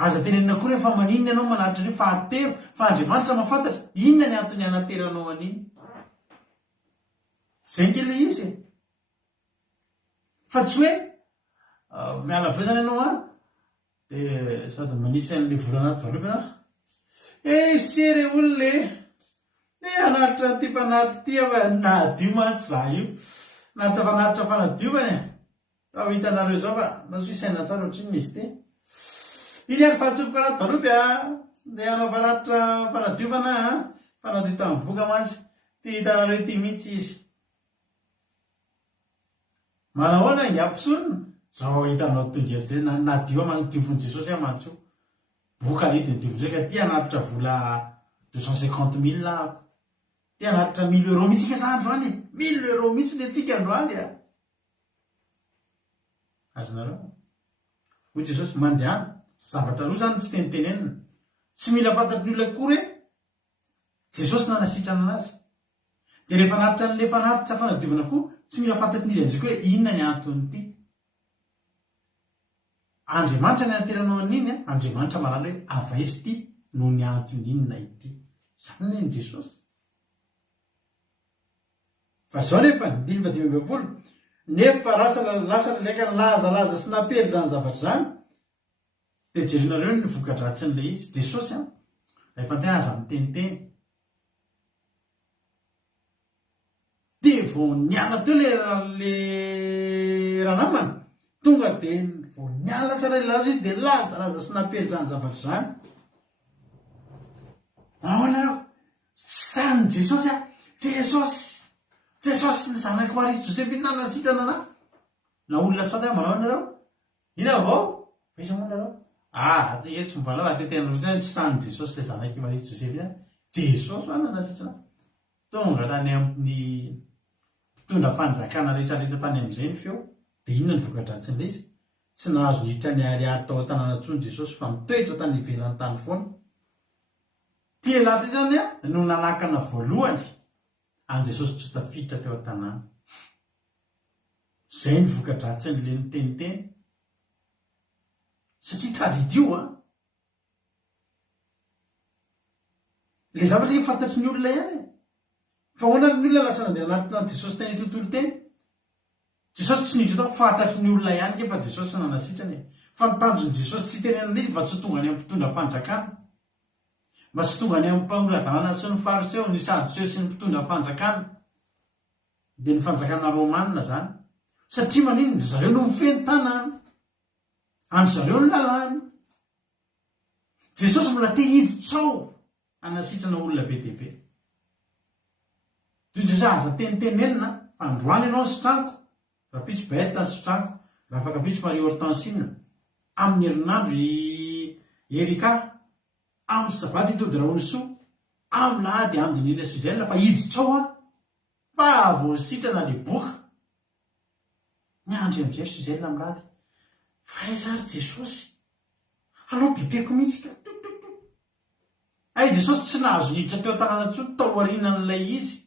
aza tenenina koa rehefa maninona ianao manatitra ny fahatero fa Andriamanitra mahafantatra inona ny antony anateranao an'iny zay nkely izy fa tsy hoe miala veo zany ianao de sady manisy an'le volana anaty valopy sery olona de anatitra ty fanatitra ty fa nadio mantsy za io nahatra fanatitra fanadiovany fa hitanareo zao fa nazo isaina tsara ohatriny misy ty iny ary fahatsofoka anaty valopy de anao fanatitra fanadiovana fanadio tamin'ny boka mantsy ty hitanareo ty mihitsy izy manahoana ngampisorona zao hitanao tongery nadio manodiovony Jesosy mantsy io boka io de diovindraika ty anatitra vola 250 000 ty anatitra 1 000 € mihitsy ka andro any 1 000 € mihitsy le tsika andro any azonareo hoy Jesosy mandehana zavatra aloha zany tsy tenitenenina tsy mila fantatry ny olona kory Jesosy nanasitrana anazy de rehefa natitra n'le fanatitra fanadiovana koa tsy mila fantatry n'izy am'izay koa hoe inona ny antonyity Andriamanitra ny anateranao an'iny Andriamanitra malala hoe avaizy ty noho ny antony inona ity zany ny Jesosy fa zao nefa 5:20 nefa lasa lalaika lazalaza sy napery zany zavatra zany de jerinareo ny vokadratsyn'le izy Jesosy rehefa tena aza miteniteny de vao niala teo le ranamana tonga de vao niala tsara ilazo izy de lazalaza sy napery zany zavatra zany ahoanareo sany Jesosy Jesosy ny zanako Maria Joseph iny nanasitrana ana na olona sota manao anareo ina avao misy monareo atsika tsy mivalao atetena zany tsy sany Jesosy le zanako Maria Joseph iny Jesosy nanasitrana tonga tany amin'ny mpitondra fanjakana rehetrarehetra tany amin'izay ny feo de inona ny vokadratsyn'le izy tsy nahazo hiditra ny ariary tao an-tanàna tsony Jesosy fa mitoetra tany ivelan'ny tany foana ty lehilahy ty zany no nanakana voalohany any Jesosy tsy tafiditra teo an-tanàna zay ny vokadratsyn'le niteniteny satria tadidio le zavatra le fantatry ny olona ihany fa hoana ny olona lasa nandeha anatin'ny Jesosy teny tontolo teny Jesosy tsy niditra tao fantatry ny olona ihany ke fa Jesosy sy nanasitrany fa nitanjony Jesosy tsy tenenana izy mba tsy tonga any amin'ny mpitondra fanjakana mba tsy tonga any amin'ny mpamoradana sy ny fariseo ny sadoseo sy ny mpitondra fanjakana de ny fanjakana romanina zany satria maninona zareo no mifeny tanàna any zareo ny lalàny Jesosy mbola te hiditsao anasitrana olona be dehibe. Toizaza tenitenenina fa androany ianao ny sotraniko, raha pitso baelta ny sotraniko, raha afaka pitso Marie Hortensiana amin'ny herinandro erika amin'ny sabata itody raha onysoa amin'ny lahady andinina Suzelle fa hiditra ao fa voasitrana le boka miandry amin'izay Suzelle amin'ny lahady fa aizary Jesosy alao bibeko mihitsy ka ay Jesosy tsy nahazo hiditra teo an-tanàna tsony tao aorianan'ilay izy.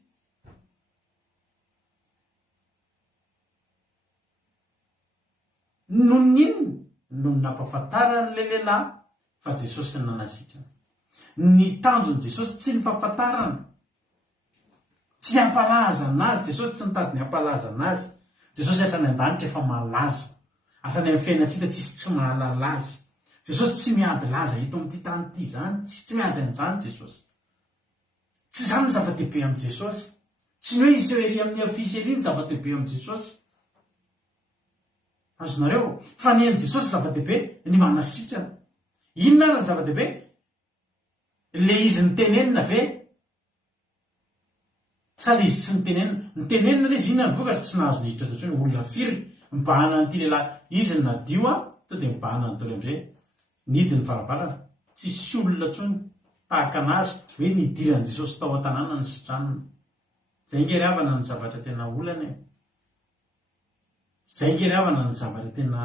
Non'inona no nampafantaran'ilay lehilahy fa Jesosy ny nanasitrana. Ny tanjon'i Jesosy tsy ny fampatarana, tsy ny hampalaza anazy. Jesosy tsy nitady ny hampalaza anazy. Jesosy hatrany an-danitra efa malaza, hatrany amin'ny fiainantsika tsisy tsy mahalala azy. Jesosy tsy miady laza eto amin'ity tany ity zany, tsy miady an'izany Jesosy. Tsy zany ny zava-dehibe amin'i Jesosy. Tsy ny hoe izy eo ery amin'ny afisy ery ny zava-dehibe amin'i Jesosy. Azonareo fa ny an'i Jesosy zava-dehibe ny manasitrana. Inona ary ny zava-dehibe? Le izy nitenenina ve? Sa le izy tsy nitenenina? Nitenenina le izy inona ny vokatra tsy nahazo niditra teo intsony. Olona firy mibahana an'ity lehilahy. Izy ny nadio to dia mibahana ny tole amizay. Nidiny varavarana. Tsisy olona tsony tahaka anazy hoe nidiran'i Jesosy tao an-tanàna ny sitranina. Zay ngery havana ny zavatra tena olana e. Zay ngery havana ny zavatra tena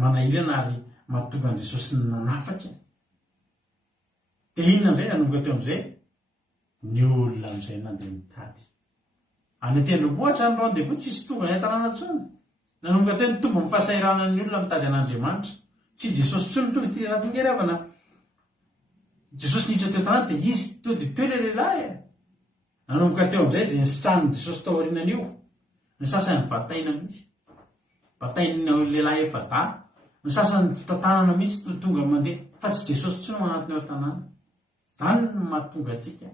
manahirana ary mahatonga an'i Jesosy ny nanafatra. Dia inona amin'izay nanomboka teo amin'izay? Ny olona amin'izay nandeha mitady. Any an-tendrombohitra any aloha dia tsisy tonga any an-tanàna tsony. Nanomboka teo ny tombo fahasahiranan'ny olona mitady an'Andriamanitra. Tsy Jesosy tsony tonga ity lehilahy tonga ery havana. Jesosy niditra teo an-tanàna dia izy to dia teo ilay lehilahy. Nanomboka teo amin'izay izay nisitran'ny Jesosy tao aorianan'io. Ny sasany bataina mihitsy. Bataina lehilahy efa dà. Ny sasany tantanana mihitsy tonga mandeha. Fa tsy Jesosy tsony manatona eo an-tanàna. Zany no mahatonga antsika.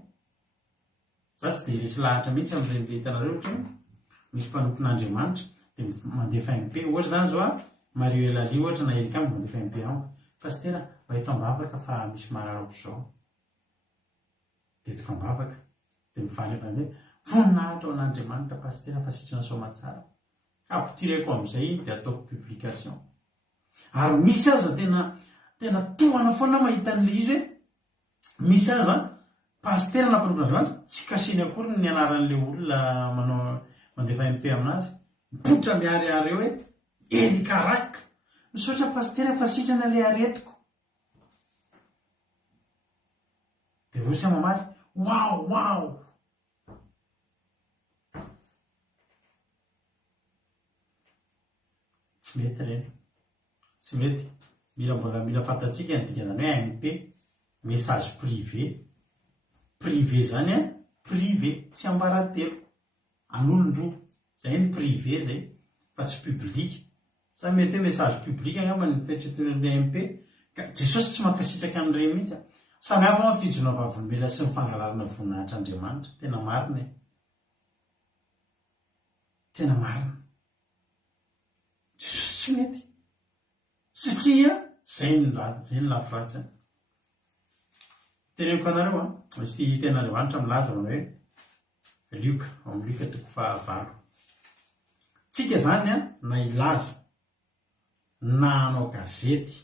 Za tsy dia resy lahatra mihitsy amin'ireny hitanareo ohatra misy mpanompon'Andriamanitra dia mandeha FMP. Ohatra zany zao Mario Elali ohatra na Erikamo mandeha FMP amiko. Pastera mba eto ambavaka fa misy mararako izao. Dia etoka ambavaka. Dia mivaly avy hoe voninahitra ao an'Andriamanitra pastera fa sitrana soamatsara. Ampitireko amin'izay dia ataoko publication. Ary misy aza tena tohana foana mahita an'ilay izy hoe misy aza pastera na mpanompon'Andriamanitra tsy kasiny akory ny anaran'ilay olona manao mandefa MP aminazy. Mipotra miariary eo hoe Erikaraka. Misaotra pastera fa sitrana ilay aretiko. Dia voa sy mamaly. Wow! Tsy mety ireny. Tsy mety. Mila fantatsika ny dikana hoe MP, message privé. Privé zany privé, tsy ambaratelo. An'olon-droa. Zay ny privé zay, fa tsy public. Sa mety hoe message public angamba ny fetreton'ilay MP. Ka Jesosy tsy mankasitraka an'ireny mihitsy. Samy hafa amin'ny fijona vavolombelona sy ny fangalarana voninahitr'Andriamanitra. Tena marina e. Tena marina. Jesosy tsy mety. Satria zay ny lafiratsiny. Teneniko anareo misy tena Andriamanitra milaza manao hoe Luka, amin'ny Luka 9:9. Tsika zany na ilaza, na hanao gazety,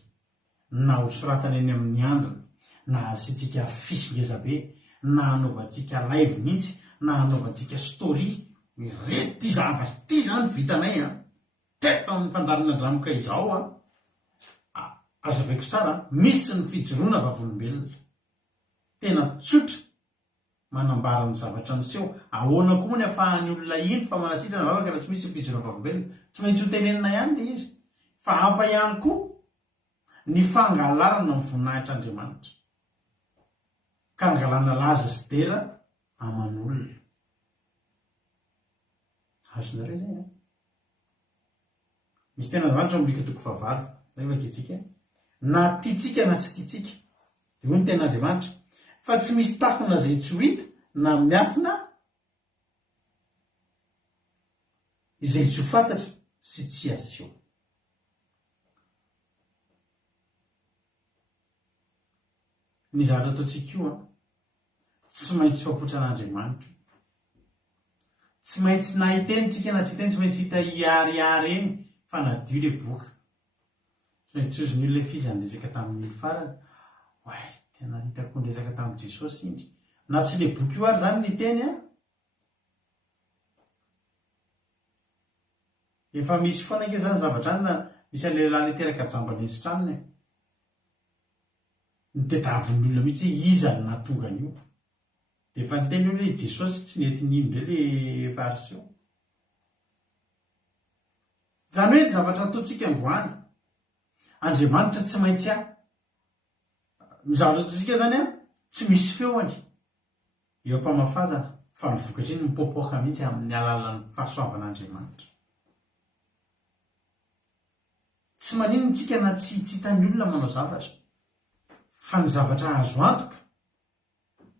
na hosoratana eny amin'ny androna, na asitsika fisingezabe, na hanaovantsika live mihitsy, na hanaovantsika story, reto ty zavatra ty zany vitanay teto amin'ny fandarana dramoka izao azavaiko tsara misy ny fijoroana vavolombelona. Tena tsotra manambara ny zavatra miseho. Ahoana koa moa ny ahafahan'ny olona iny fa manasitrana vavaka raha tsy misy fijoroana vavolombelona? Tsy maintsy ho tenenina ihany le izy. Fa ampa ihany koa ny fangalarana ny voninahitr'Andriamanitra. Ka angalana laza sy dera aman'olona. Azonareo zay misy tena Andriamanitra amin'ny Luka 9:9. Rehefa kitsika na tiatsika na tsy tiatsika. Dia hoy ny tena Andriamanitra fa tsy misy takona izay tsy ho hita na miafina izay tsy ho fantatra sy tsy aseho. Ny zavatra ataontsika io tsy maintsy fapotra an'Andriamanitra. Tsy maintsy na hitenitsika na tsy hiteny, tsy maintsy hita iariary eny fa nadio le boka. Tsy maintsy ozony io le fizy andresaka tamin'ny farany. Oay, tena hitako ndresaka tamin'i Jesosy indry. Na tsy le boky io ary zany ny teny a. Efa misy foana ke zany zavatra any na misy lehilahy le teraka jamba lesitra aminy. Ny tedaviny olona mihitsy iza no nahatonga an'io. Dia efa niteny io hoe Jesosy tsy nentiny indre le fariseo. Zany hoe ny zavatra ataontsika androany, Andriamanitra tsy maintsy ny zavatra ataontsika zany tsy misy feoany. Eo am-pamafazana fa ny vokatra iny mipoapoaka mihitsy amin'ny alalan'ny fahasoavan'Andriamanitra. Tsy maninona tsika na tsy hitany olona manao zavatra, fa ny zavatra azo antoka.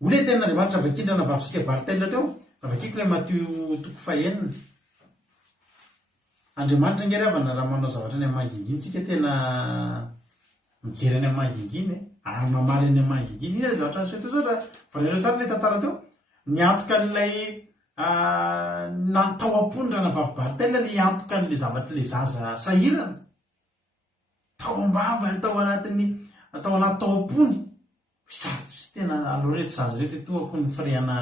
Ole ten'Andriamanitra avakindra navavitsika Bartela teo, avakiko ilay Matio 9:9. Andriamanitra ngery avana raha manao zavatra any amanginginy, tsika tena mijery any amanginginy ary mamaly any amanginginy. Iny ilay zavatra nyseto zao raha voalailo tsara ilay tantara teo. Niantoka an'ilay natao am-pony raha navavy Bartela, ilay antoka an'ilay zavatra ilay zaza sahirana. Tao ambava, atao anaty tao am-pony. Sady sy tena aloha rehetra zaza rehetra toako ny firehana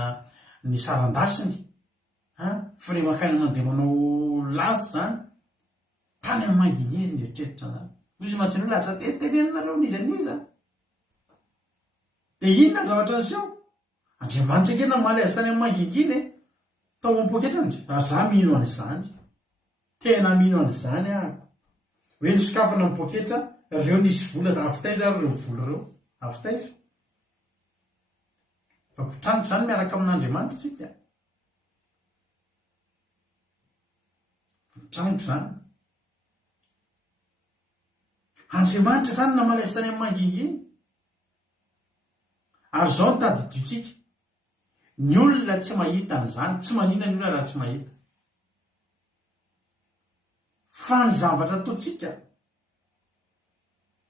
ny sarandasiny. Fire makany mandeha manao lasy zany. Tany amanginginy izy ny eritreritra zany. Izy mahatsiny hoe lasa tenenareo nizaniza. Dia inona zavatra nyseho? Andriamanitra ke namaly azy tany amanginginy tao am-poketra ndry. Za mino an'izany. Tena mino an'izany ahako. Hoe nisokafana am-poketra, ireo nisy vola da avitaiza ary ireo vola ireo. Avitaiza. Fa pitrangitra zany miaraka amin'Andriamanitra tsika. Pitrangitra zany. Andriamanitra zany namaly azy tany amanginginy. Ary zao ny tadiditsika. Ny olona tsy mahita an'izany, tsy manina ny olona raha tsy mahita. Fa ny zavatra ataontsika.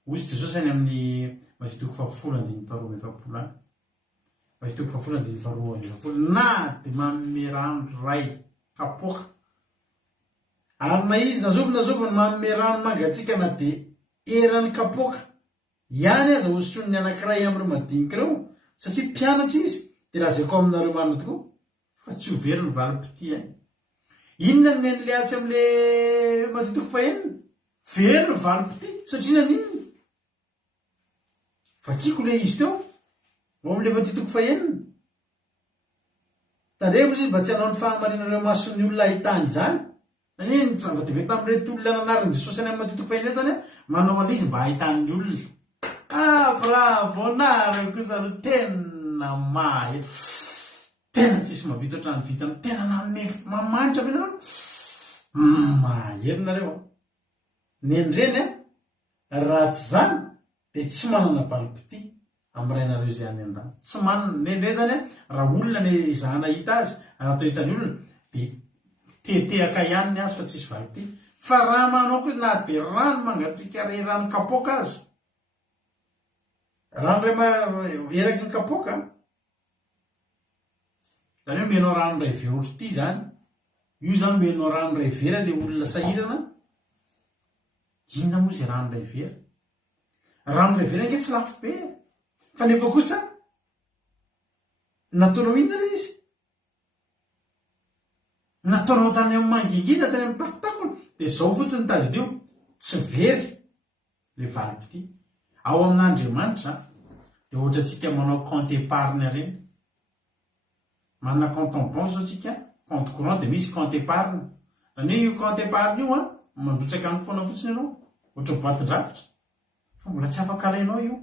Hoy Jesosy any amin'ny Mateo 10:12-13. Mateo 10:12-13. Na dia manome rano ray kapoaka. Ary na izy nazoviny manome rano mangatsika na dia eran'ny kapoaka. Ihany aza hosotrony ny anankiray amin'ireo madinika ireo, satria mpianatra izy. Dia lazako aminareo marina tokoa fa tsy ho very ny valim-pity any. Inona ny men'ilay atsy amin'ilay Mateo 9:9? Very ny valim-pity satria naninona? Vakiko ilay izy teo ao amin'ilay Mateo 9:9. Tandremo izy mba tsy hanao ny fahamarinareo mason'ny olona ahitany izany. Ny zava-dehibe tamin'ireto olona nanarin'i Jesosy any amin'ny Mateo 9:9 zany manao an'izy mba hahitan'ny olona. Bravo nareo kosa ro tena mahay. Tena tsisy mavita ohatrany vitany. Tena mamanitra aminareo. Mahery nareo. Ny endreny raha tsy zany dia tsy manana valim-pity amin'irainareo izay any an-dany. Tsy manana. Ny endreny zany raha olona ny izahana hita azy, atao hitan'ny olona, dia tetehaka ihany ny azy fa tsisy valim-pity. Fa raha manao koa na dia rano mangatsika ray rano kapoaka azy. Rano ray eraky ny kapoaka. Zany hoe menao rano ray very ohatry ity zany. Io zany menao rano ray very ilay olona sahirana. Inona moa izay rano ray very? Rano ray very ange tsy lafo be. Fa nefa kosa nataonao inona ilay izy? Nataonao tany amin'ny mangingina, tany amin'ny takotakony. Dia zao fotsiny tadidio, tsy very ilay valim-pity. Ao amin'Andriamanitra dia ohatra tsika manao compte épargne ireny. Manana compte en banque zao tsika, compte courant dia misy compte épargne. Zany hoe io compte épargne io mandrotsaka amin'ny foana fotsiny ianao, ohatra boatin-drakitra. Fa mbola tsy afaka alainao io.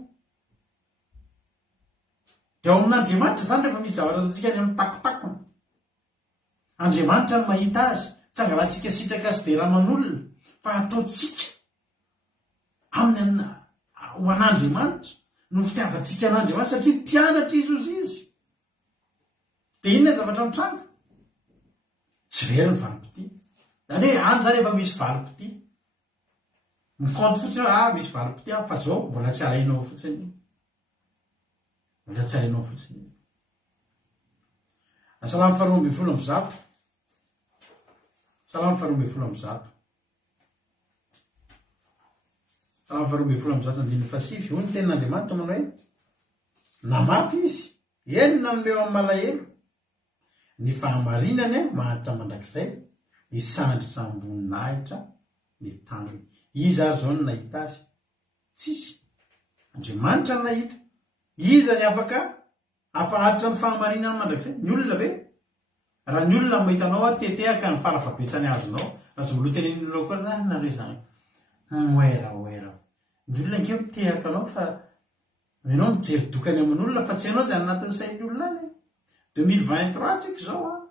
Dia ao amin'Andriamanitra zany rehefa misy zavatra ataontsika any amin'ny takotakony. Andriamanitra no mahita azy. Tsy angalatsika sitraka sy dia raman'olona, fa ataontsika amin'ny ho an'Andriamanitra, no fitiavantsika an'Andriamanitra satria mpianatra izy izy. Dia inona zavatra mitranga? Tsy very ny valim-pity. Zany hoe any zany efa misy valim-pity. Mikaonty fotsiny hoe misy valim-pity fa zao mbola tsy alainao fotsiny. Mbola tsy alainao fotsiny. salamy faharoa ambin'ny folo amby zato. Salamy faharoa ambin'ny folo amby zato. Salamy faharoa ambin'ny folo amby zato andininy fasivy. Io ny tenin'Andriamanitra manao hoe namafy izy, enina nomeo amin'ny malahelo. Ny fahamarinany maharitra mandrakizay, ny sandritra amboninahitra ny tandrony. Iza ary zao no nahita azy? Tsisy. Andriamanitra no nahita. Iza ny afaka ampaharitra ny fahamarinany mandrakizay? Ny olona ve? Raha ny olona mahitanao tetehaka ny farafabetsany azonao, raha tsy mbola teneniny lokoa nareo zany. Oera. Ny olona nke mitehaka anao fa ianao mijery dokany amin'olona fa tsy hainao zay anatin'ny sain'ny olona any. 2023 tsika zao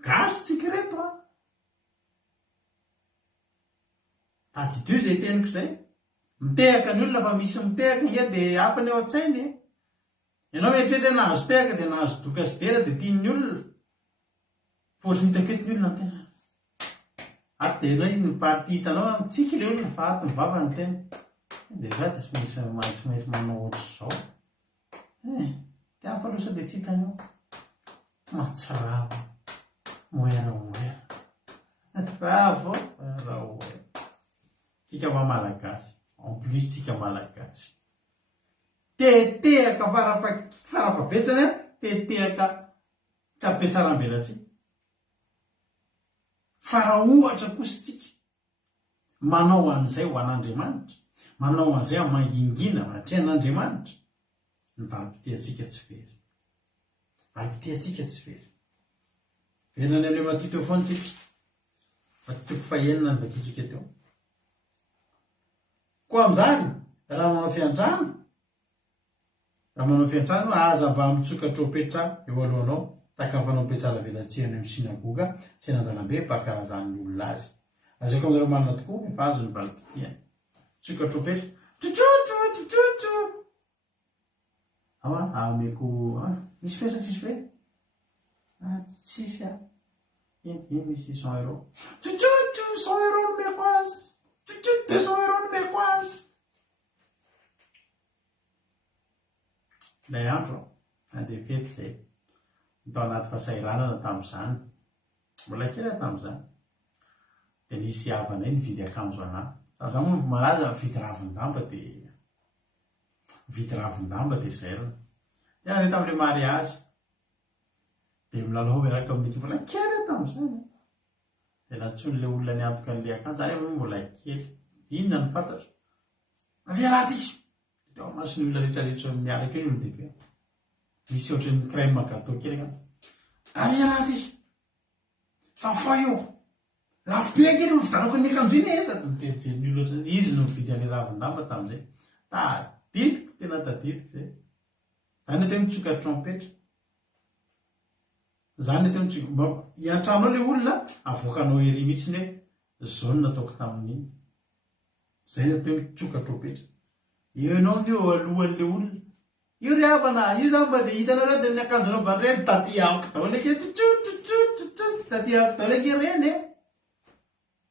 gasy tsika reto tadidio zay teniko zay. Mitehaka ny olona fa misy mitehaka nge dia hafany ao an-tsainy. Ianao mieritreritra nahazo tehaka dia nahazo doka sy dera dia tian'ny olona. Fôtry hitako eto ny olona ny tena. Aty dia ianao ny party hitanao amintsika ilay olona fa aty ny vava ny tena. Dia za tsy maintsy manao ohatry zao. Ty hafa losa dia tsy hitanao. Matsirava. Moera. Bravo. Tsika va malagasy. En plus tsika malagasy. Tetehaka farafabetsany tetehaka tsy apetsaram-belatsika. Fa raha ohatra kosa tsika manao an'izay ho an'Andriamanitra, manao an'izay amangingina atrehan'Andriamanitra, ny valim-pitiantsika tsy very. Valim-pitiantsika tsy very. Verina ny Matio teo foana tsika. Matio fahaenina ny vakitsika teo. Koa amin'izany, raha manao fiantrano, aza mba mitsoka tropetra eo alohanao, takafanao mipetsara velatsihana eo sinagoga, tsy an-dalambe mpakarazan'ny olona azy. Azako aminareo manana tokoa efa azo ny valim-pitiany. Tsoka tropetra. Tutututututut. Ameko misy fesa tsisy fe? Tsisy ino misy 100 euros. Tutut 100 euros no meko azy. Tutut 200 euros no meko azy. Ilay andro andeha fety zay. Tao anaty fasairanana tamin'izany. Mbola kely tamin'izany. Dia nisy havanay nividy akanjo anahy. Tamin'izany moa malaza vidy ravin-damba dia zay. Tena ny tamin'ilay mariazy. Dia milalao miaraka amin'ny mbola kely tamin'izany. Dia natson'ilay olona niantoka an'ilay akanjo. Zany moa mbola kely. Inona ny fantatro? Averaty! Teo masony olona rehetrarehetra miaraka eo olon-dehibe. Misy ohatran'ny crème gâteau kely kan. Averaty! Fa io! Lafo be kely no vidanako ny akanjo iny eta. Mijerijerin'ny olona ohatrany. Izy no mividy an'ilay ravin-damba tamin'izay. Tadidiko, tena tadidiko zay. Zany atao mitsoka trompetra. Zany atao mitsoka. Iantranao ilay olona, avoakanao ery mihitsy ny hoe zao no nataoko tamin'iny. Zay atao mitsoka trompetra. Ianao io alohan'ilay olona. Io ry havana, io zany mba dia hitanareo dia ny akanjonao vanireny taty avoko daholo ake. Taty avoko daholo ake reny e.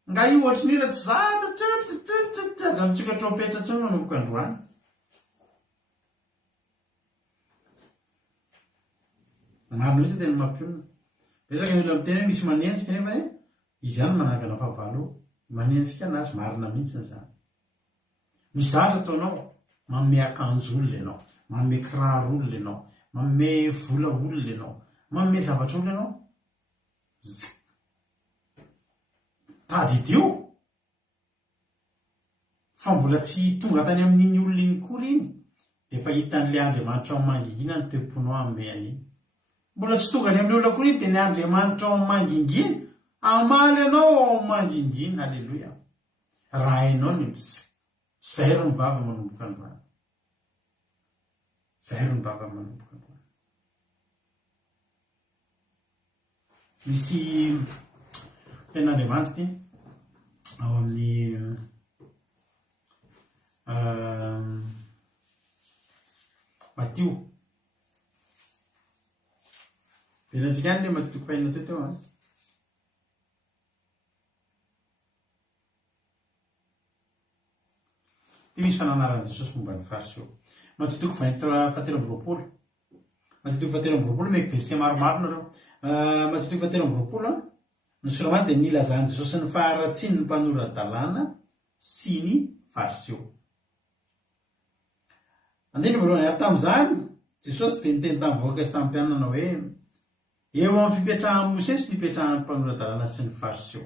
Nga io ohatry ny ira tsy zato. Za mitsoka trompetra intsony manomboka androany. Maro mihitsy tena mampionona. Betsaka ny olona miteny hoe misy manenjika nefa izy ihany manangana fahavalo. Manenjika anazy marina mihitsy izany. Mizatra ataonao, manome akanjo olona ianao, manome kiraro olona ianao, manome vola olona ianao, manome zavatra olona ianao. Tadidio. Fa mbola tsy tonga tany amin'iny olona iny kory iny, dia efa hitan'ilay Andriamanitra ao mangingina ny temponao amin'ny an'iny. Mbola tsy tonga any amin'ny olona kory iny dia ny Andriamanitra ao mangingina, amaly ianao ao mangingina. Alleloia. Raha ianao ny zay ro ny bava manomboka androany. Zay ro ny bava manomboka androany. Misy ten'Andriamanitra ity ao amin'ny Matio. Velantsika any ilay Matio fahinana teo. Ty misy fananaran'i Jesosy momba ny fariseo. Matio fahatelo amby roapolo. Matio fahatelo amby roapolo meko verset maromaro nareo. matotiko fatelo am'roapolo ny soramany dia nilazany jesosy ny faharatsiny ny mpanoradalàna sy ny fariseo. andiny voalohany ary tamin'izany jesosy dia niteny tamin'ny vahoaka sy tamin'ny mpianana hoe eo amin'ny fipetrahan'ny mosesy fipetrahan'ny mpanoradalàna sy ny fariseo.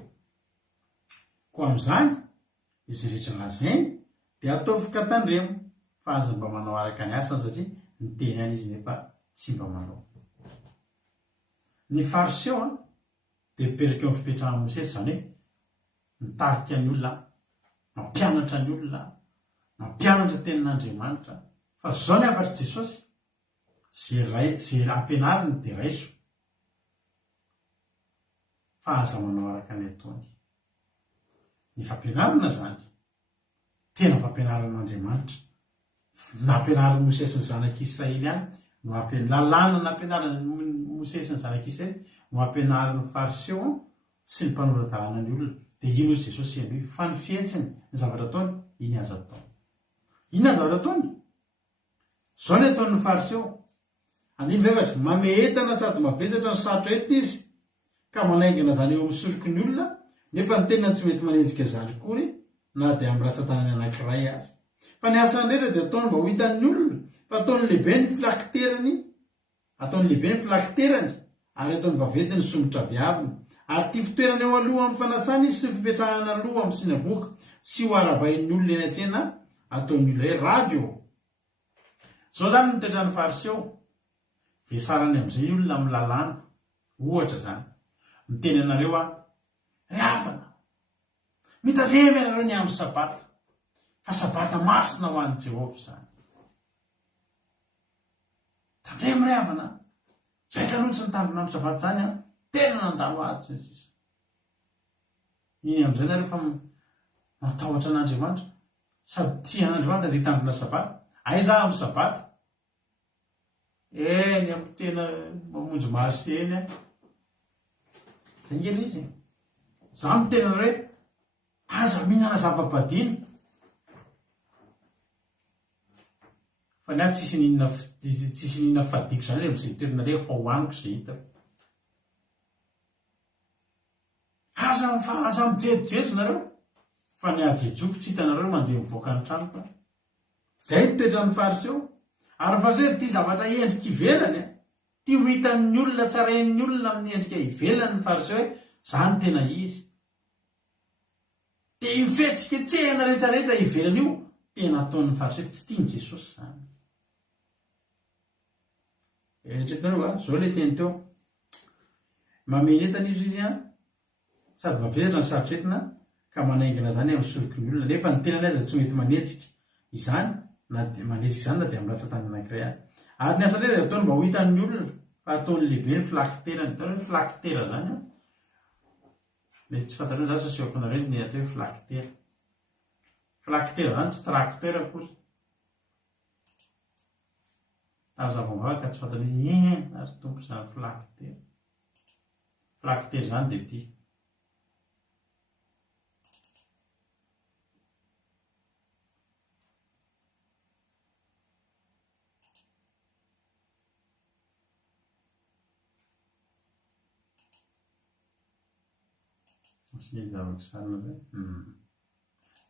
ko amin'izany izy rehetra lazainy dia atao fikatandremo fa aza mba manao araka ny asany satria niteny any izy nefa tsy mba manao. Ny fariseo dia mipetraka eo amin'ny fipetrahan'ny mosesy, zany hoe mitarika ny olona, mampianatra ny olona, mampianatra tenin'Andriamanitra. Fa zao ny afatry Jesosy zay ampianariny dia raiso fa aza manao araka ny ataony. Ny fampianarana zany tena fampianaran'Andriamanitra, nampianaran'ny mosesy ny zanak'Israely ihany no lalàna nampianarany mosesy ny zanak'Israely no ampianaran'ny fariseo sy ny mpanoradalàna ny olona. dia ino izy Jesosy eny hoe fa ny fihetsiny ny zavatra ataony iny aza ataony. Inona ny zavatra ataony? Zao ny ataon'ny fariseo. Andiny vevatra mame entana sady mavesatra ny sarotra entina izy ka manaingana zany eo amin'ny soroky ny olona, nefa ny tenany tsy mety manenjika zany kory na dia amin'ny ratsan-tanany anankiray azy. Fa ny asany rehetra dia ataony mba ho hitan'ny olona, fa ataony lehibe ny filakiterany, ary ataony vaventy ny somotra viaviny. Ary ty fitoerana eo aloha amin'ny fanasana izy sy fipetrahana aloha amin'ny sinagoga sy ho aravain'ny olona eny an-tsena ataony olona hoe rabio. Zao zany ny toetran'ny fariseo. Vesarany amin'izay olona amin'ny lalàna, ohatra zany miteny anareo ry havana, mitandremy ianareo ny amin'ny sabata, fa sabata masina ho an'i Jehovah zany. Tandremy ry havana, zay taloha tsy nitandrina amin'ny sabata zany tena nandalo azy izy. Iny amin'izay nareo fa matahotra an'Andriamanitra sady tia an'Andriamanitra dia hitandrina sabata. Aiza amin'ny sabata? Eny amin'ny tena mamonjy marsy eny zay ngely izy. Za mitena hoe aza mihinana zava-padiny. Fa ny ahy tsisy ninona fadiko zany amin'izay toerana hoe hoaniko izay hitako. Aza mijejojejo nareo fa ny ajejoko tsy hitanareo mandeha mivoaka ny tranoko. Zay ny toetran'ny fariseo. Ary ny fariseo tia zavatra endrika ivelany, tia ho hitan'ny olona, tsarain'ny olona amin'ny endrika ivelany ny fariseo hoe zany tena izy. Dia io fihetsiketsehana rehetrarehetra ivelany io tena ataon'ny fariseo, tsy tiany Jesosy zany. Eritreretinareo zao ilay teny teo, mameny entana izy sady mavesatra ny sarotretina ka manaingana zany amin'ny soroky ny olona, nefa ny tenany azy tsy mety manetsika izany na dia manetsika izany na dia amin'ny ratsan-tany anankiray any. Ary ny asany dia ataony mba ho hitan'ny olona, fa ataony lehibe ny filakiterany. Hitanao hoe filakitera zany mety tsy fantareo zany sa seoko nareo ny atao hoe filakitera. Filakitera zany tsy tracteur akory. Tazavambava ka tsy fantareo ary tompo zany filakitera. Filakitera zany dia ity.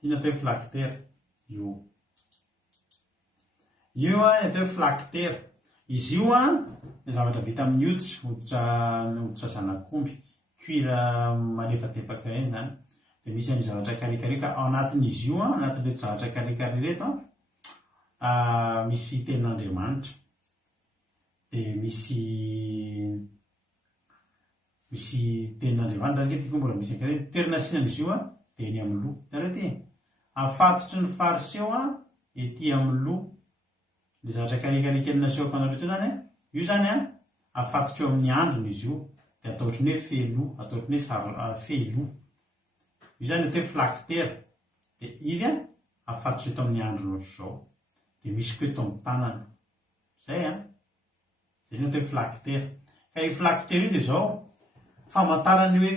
Ina atao hoe filakitera io atao hoe filakitera. Izy io ny zavatra vita amin'ny hoditra zanak'omby, cuir malefadefaka ireny zany. Dia misy ny zavatra karikary ka ao anatin'izy io, anatin'ireo zavatra karikary reto misy tenin'Andriamanitra. Dia misy tenin'Andriamanitra zany tiako mbola misy ankiray. Toerana asian'izy io dia eny amin'ny loha. Tareo ty afatotry ny fariseo ety amin'ny loha. Ny zavatra karikariky nasehoko anareo teo zany io zany afatotry eo amin'ny androny izy io, dia atao ohatry ny hoe feloha, atao ohatry ny hoe feloha. Io zany atao hoe filakitera. Dia izy afatotry eto amin'ny androny ohatr'izao. Dia misy koa eto amin'ny tanana. Zay zay no atao hoe filakitera. Ka io filakitera io dia zao famantarany hoe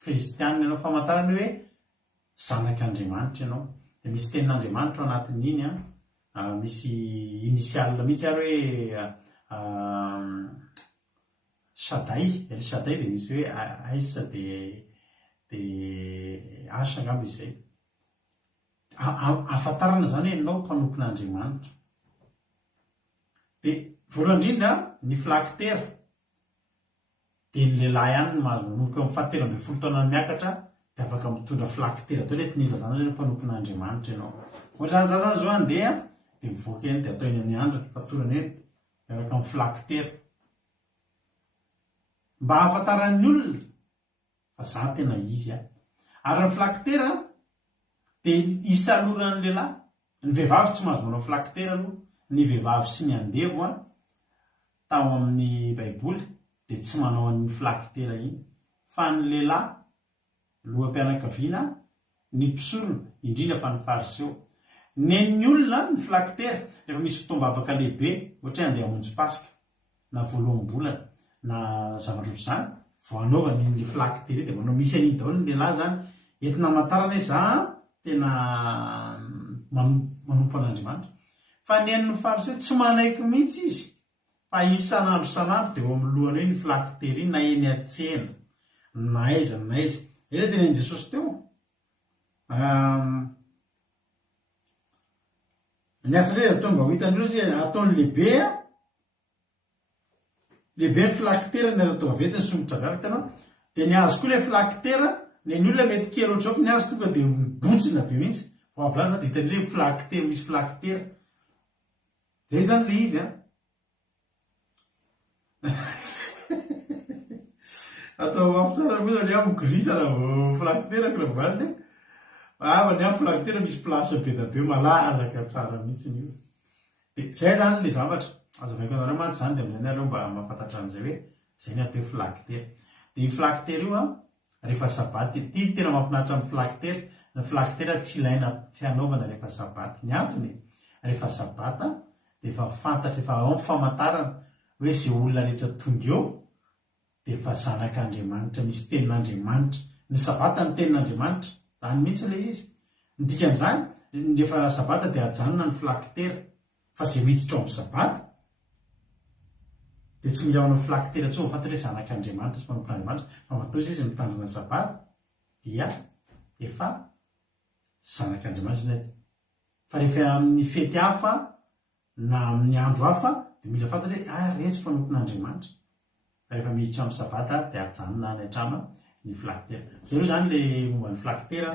kristianina ianao, famantarany hoe zanak'Andriamanitra ianao. Dia misy tenin'Andriamanitra ao anatin'iny misy initial mihitsy ary hoe Shaday, ry Shaday dia misy hoe aisa dia asa angamba izay. Ahafantarana zany hoe ianao mpanompon'Andriamanitra. Dia voalohany indrindra ny filakitera dia ny lehilahy ihany no mahazo manomboka amin'ny 17 taona miakatra dia afaka mitondra filakitera. Atao hoe tinila zany hoe mpanompon'Andriamanitra ianao. Ohatra zany zany zao andeha dia mivoaka eny dia atao eny amin'ny andro fatorana eny miaraka amin'ny filakitera. Mba hahafantaran'ny olona fa za tena izy a. Ary ny filakitera dia isaloran'ny lehilahy. Ny vehivavy tsy mahazo manao filakitera aloha. Ny vehivavy sy ny andevo tao amin'ny baiboly dia tsy manao an'ny filakitera iny. Fa ny lehilahy, loham-pianakaviana, ny mpisolona, indrindra fa ny fariseo. Nen'ny olona ny filakitera rehefa misy fotoam-bavaka lehibe, ohatra hoe andeha hamonjy Pasika na voalohan'nybolana na zavatra ohatr'izany, vao anaovana ny filakitera dia manao misy an'iny daholo ny lehilahy zany entina hamantarana hoe za tena manompo an'Andriamanitra. Fa ny an'ny fariseo tsy manaiky mihitsy izy, fa isan'andro dia eo amin'ny lohany hoe ny filakitera iny na eny an-tsena na aiza na aiza. Eny tena ny Jesosy teo. Ny asany hoe atao mba ho hitan'ireo izy ataony lehibe ny filakitera ny atao vetiny somotra avy tanao. Dia ny azo koa ilay filakitera, ny olona mety kely ohatrao ny azo tonga dia mibotsina be mihitsy. Vao avolana dia hitan'ilay hoe filakitera, misy filakitera. Zay zany le izy atao mampitsara moa zany amin'ny grisa raha filakitera ko lavaliny. Ny amin'ny filakitera misy plasy be da be malalaka tsara mihitsy io. Dia zay zany le zavatra azo vaiko anareo mantsy zany dia amin'izay areo mba mampafantatra an'izay hoe zay ny atao hoe filakitera. Dia io filakitera io rehefa sabaty tia tena mampinaritra amin'ny filakitera. Ny filakitera tsy ilaina, tsy anaovana rehefa sabaty. Ny antony rehefa sabata dia efa fantatra, efa ao ny famantarana hoe izay olona rehetra tonga eo dia efa zanak'Andriamanitra, misy tenin'Andriamanitra. Ny sabata ny tenin'Andriamanitra, zany mihitsy ilay izy. Ny dikan'izany rehefa sabata dia hajanona ny filakitera. Fa izay miditra ao amin'ny sabata dia tsy mila manao filakitera intsony ho fantatra hoe zanak'Andriamanitra sy mpanompon'Andriamanitra. Fa matoa izy mitandrina ny sabata dia efa zanak'Andriamanitra. Fa rehefa amin'ny fety hafa na amin'ny andro hafa dia mila fantatra hoe rehetra mpanompon'Andriamanitra. Rehefa miditra amin'ny sabata dia hajanona any an-trano ny filakitera. Zay io zany ilay momba ny filakitera.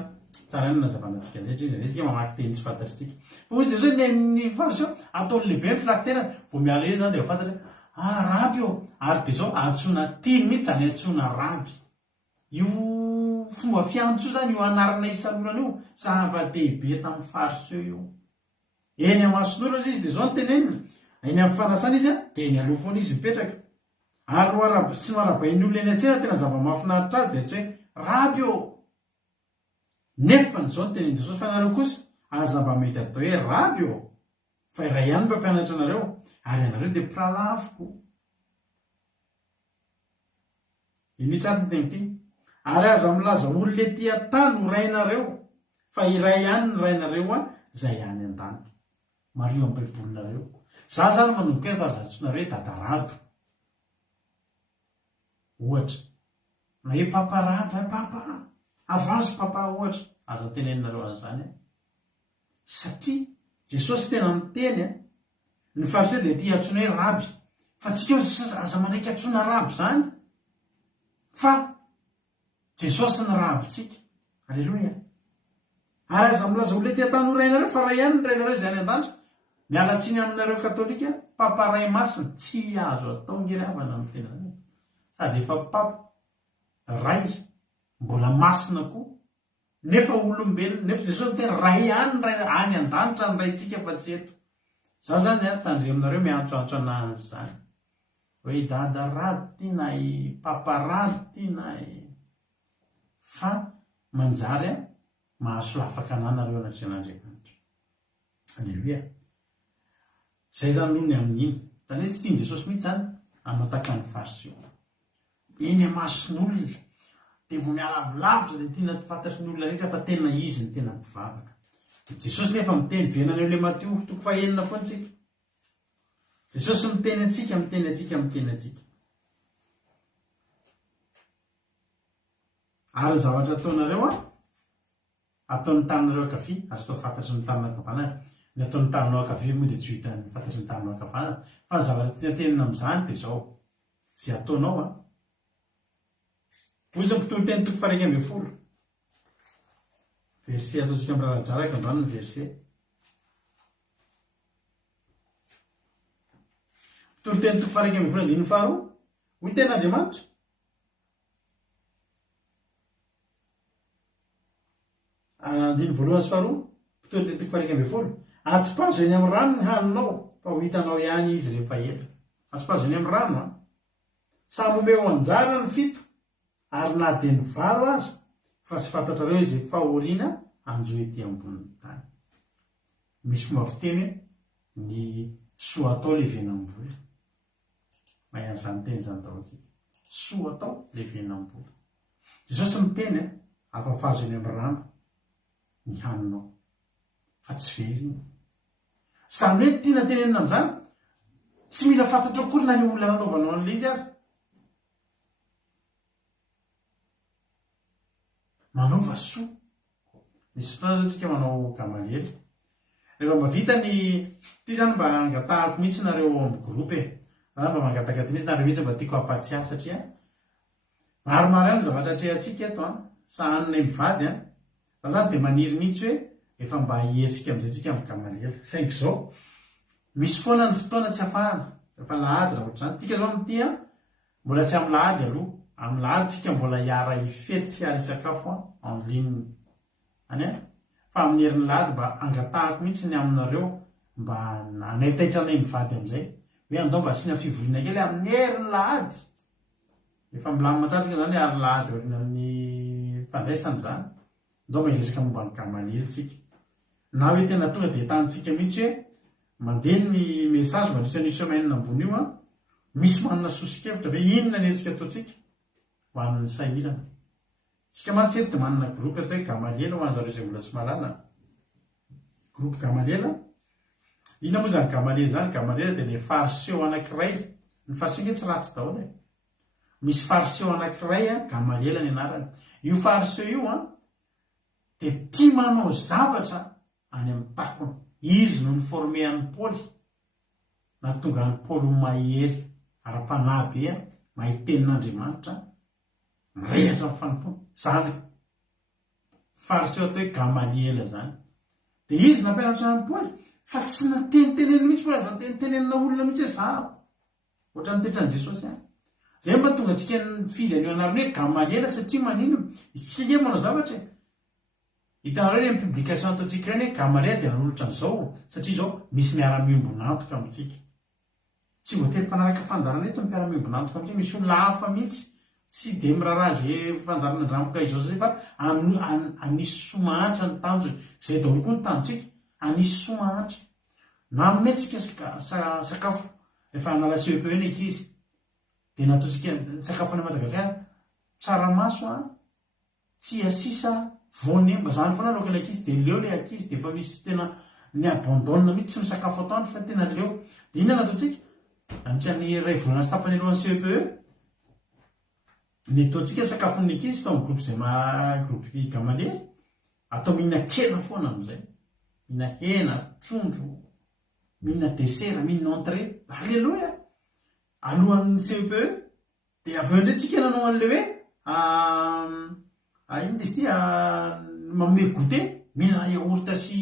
Tsara ny nazavana antsika izay indrindra tsika mamaky teny tsy fantatritsika. Fa ozy dia zao ny fariseo ataony lehibe ny filakitera vao miala eny zany dia fantatra raby eo. Ary dia zao antsoina tiny mihitsy zany antsoina raby. Io fomba fiantso zany io anarana isalorana io zava-dehibe tamin'ny fariseo io. Eny amason'olona izy dia zao ny tenenina. Eny amin'ny fanasana izy dia eny aloha foana izy mipetraka. Ary sy noarabain'ny olona eny an-tsena tena zava-mahafinaritra azy dia tsy hoe raby eo. Nefa n'izao ny tenin Jesosy fa nareo kosa aza mba mety atao hoe raby eo. Fa iray ihany mba mpianatra anareo ary anareo dia mpiralavoko. Iny tsara ty teny ity. Ary aza milaza olona ety an-tany ho rainareo fa iray ihany ny rainareo izay any an-tany. Mario amin'ny baibolinareo. Za zany manomboka fa aza antsonareo hoe dadarado. Ohatra na hoe paparado, papa avanzo papa ohatra aza teneninareo an'izany. Satria Jesosy tena miteny ny fariseo dia tia antsoina hoe raby. Fa tsika aza manaiky antsoina raby zany. Fa Jesosy ny rabitsika. Aleloia. Ary aza milaza olona ety an-tany ho rainareo fa ray ihany ny rainareo izay any an-danitra. Miala tsiny aminareo katolika papa ray masina tsy azo atao ngiravana amin'ny tena zany. Sady efa papa ray mbola masina koa nefa olombelona. Nefa Jesosy tena ray ihany ny ray any an-danitra ny raytsika fa tsy eto. Za zany tandre aminareo miantsoantso anazy zany hoe dada raty nay papa raty nay. Fa manjary mahaso lafaka ananareo anatren'Andriamanitra. Aleluia. Zay zany noho ny amin'iny. Zany hoe tsy tiany Jesosy mihitsy zany amataka ny fariseo. Eny amason'olona dia vao mialavilavitra dia tiana fantatry ny olona rehetra fa tena izy ny tena mpivavaka. Jesosy nefa miteny venaneo le Mateo 9 foantsika. Jesosy miteny antsika. ary ny zavatra ataonareo ataon'ny taninareo akavia azo atao fantatry ny tanina akavanana ny ataon'ny taninao akavia moa dia tsy ho hitany fantatry ny taninao akavanana fa ny zavatra tiana tenina amin'izany dia zao zay ataonao oza-potoany teny toko faraika amby folo verset ataontsika miraradraraka androany ny verset potoany teny toko faraika amby folo andiny faharoa hoy ten'Andriamanitra andiny voalohany sy faharoa potoany teny toko faraika amby folo atsipazo eny amin'ny rano ny haninao fa ho hitanao ihany izy rehefa ela atsipazo eny amin'ny rano samy omeo anjara ny fito ary na dia ny valo aza fa tsy fantatrareo izy fahoriana anjo ety ambonin'ny tany misy fomba fiteny ny soa atao levenam-bola mahay an'izany teny zany dahotsika soa atao levenam-bola jesosy miteny afafazo eny amin'ny rano ny haninao fa tsy very iny samy hoe tiana tenenina amin'izany tsy mila fantatra akory na ny olona nanaovanao an'le izy ary manaova soa misy fotoana zao tsika manao gamaliely rehefa mba vita ny ty zany mba angatahako mihitsy nareo amin'ny groupe zany mba mangatakaty mihitsy nareo mihitsy mba tiako ampatsiahy satria maromaro ihany ny zavatra atrehantsika eto sahanina mivady za zany dia maniry mihitsy hoe efa mba hientsika amin'izay tsika amin'ny gamaliely saingy zao misy foana ny fotoana tsy hafahana efa lahady raha ohatra zany tsika zao amin'ity mbola tsy amin'ny lahady aloha amin'ny lahady tsika mbola hiara hifety sy hiara hisakafo en ligne any fa amin'ny herin'ny lahady mba angatahako mihitsy ny aminareo mba anaitaitra anay mivady amin'izay hoe andao mba asiana fivoriana kely amin'ny herin'ny lahady efa milamina tsatsika zany ary lahady oharina amin'ny fandraisany zany andao mba hiresaka momba ny gamaliely tsika na hoe tena tonga dia tantsika mihitsy hoe mandeha ny message mandritra ny semaine ambony io misy manana sosikevitra ve inona ny etsika ataotsika ho an'ny sahirana tsika matsy eto dia manana groupe atao hoe gamaliela ho an'zareo izay mbola tsy mahalala groupe gamaliela inona moa zany gamaliela zany gamaliela dia ny fariseo anankiray ny fariseo nge tsy ratsy daholo misy fariseo anankiray gamaliela ny anarany io fariseo io dia tia manao zavatra any amin'ny takony izy no niforme an'ny Paoly nahatonga an'ny Paoly ho mahery ara-panahy be mahay tenin'Andriamanitra mirehatra amin'ny fanompona zany fariseo atao hoe gamaliela zany dia izy nampianatra an'ny Paoly fa tsy nateniteneny mihitsy fa aza tenitenenina olona mihitsy hoe za ohatra ny toetran'i Jesosy zay mba tonga antsika nifidy an'io anarany hoe gamaliela satria manino isika ke manao zavatra hitanareo ny amin'ny publication ataontsika ireny hoe gamaliela dia nanolotra an'izao satria zao misy miara-miombonantoka amintsika tsy voatery mpanaraka fandarana eto miara-miombonantoka amintsika misy olona hafa mihitsy tsy dia mirarazy fandarana andramoka izao zay fa anisy somahantra ny tanjony zay daholo koa ny tanjontsika anisy somahantra na aminetsika sakafo rehefa hanala CEP eny ankizy dia nataontsika sakafo any Madagasikara tsaramaso tsy asisa voany mba zany foana laoka ilay ankizy dia leo ilay ankizy dia efa misy tena ny abandonna mihitsy sy misakafo atoandro fa tena leo dia inona nataontsika anitrany iray volana sy tapany alohan'ny CEPE ny ataontsika sakafon'ny ankizy tao amin'ny groupe zay groupe gamaliely atao mihina kena foana amin'izay mihina hena trondro mihina desera mihina entrée alleloia alohan'ny CEPE dia aveo indray tsika nanao an'le hoe ino izy ty manome goûter mihinana yaourt sy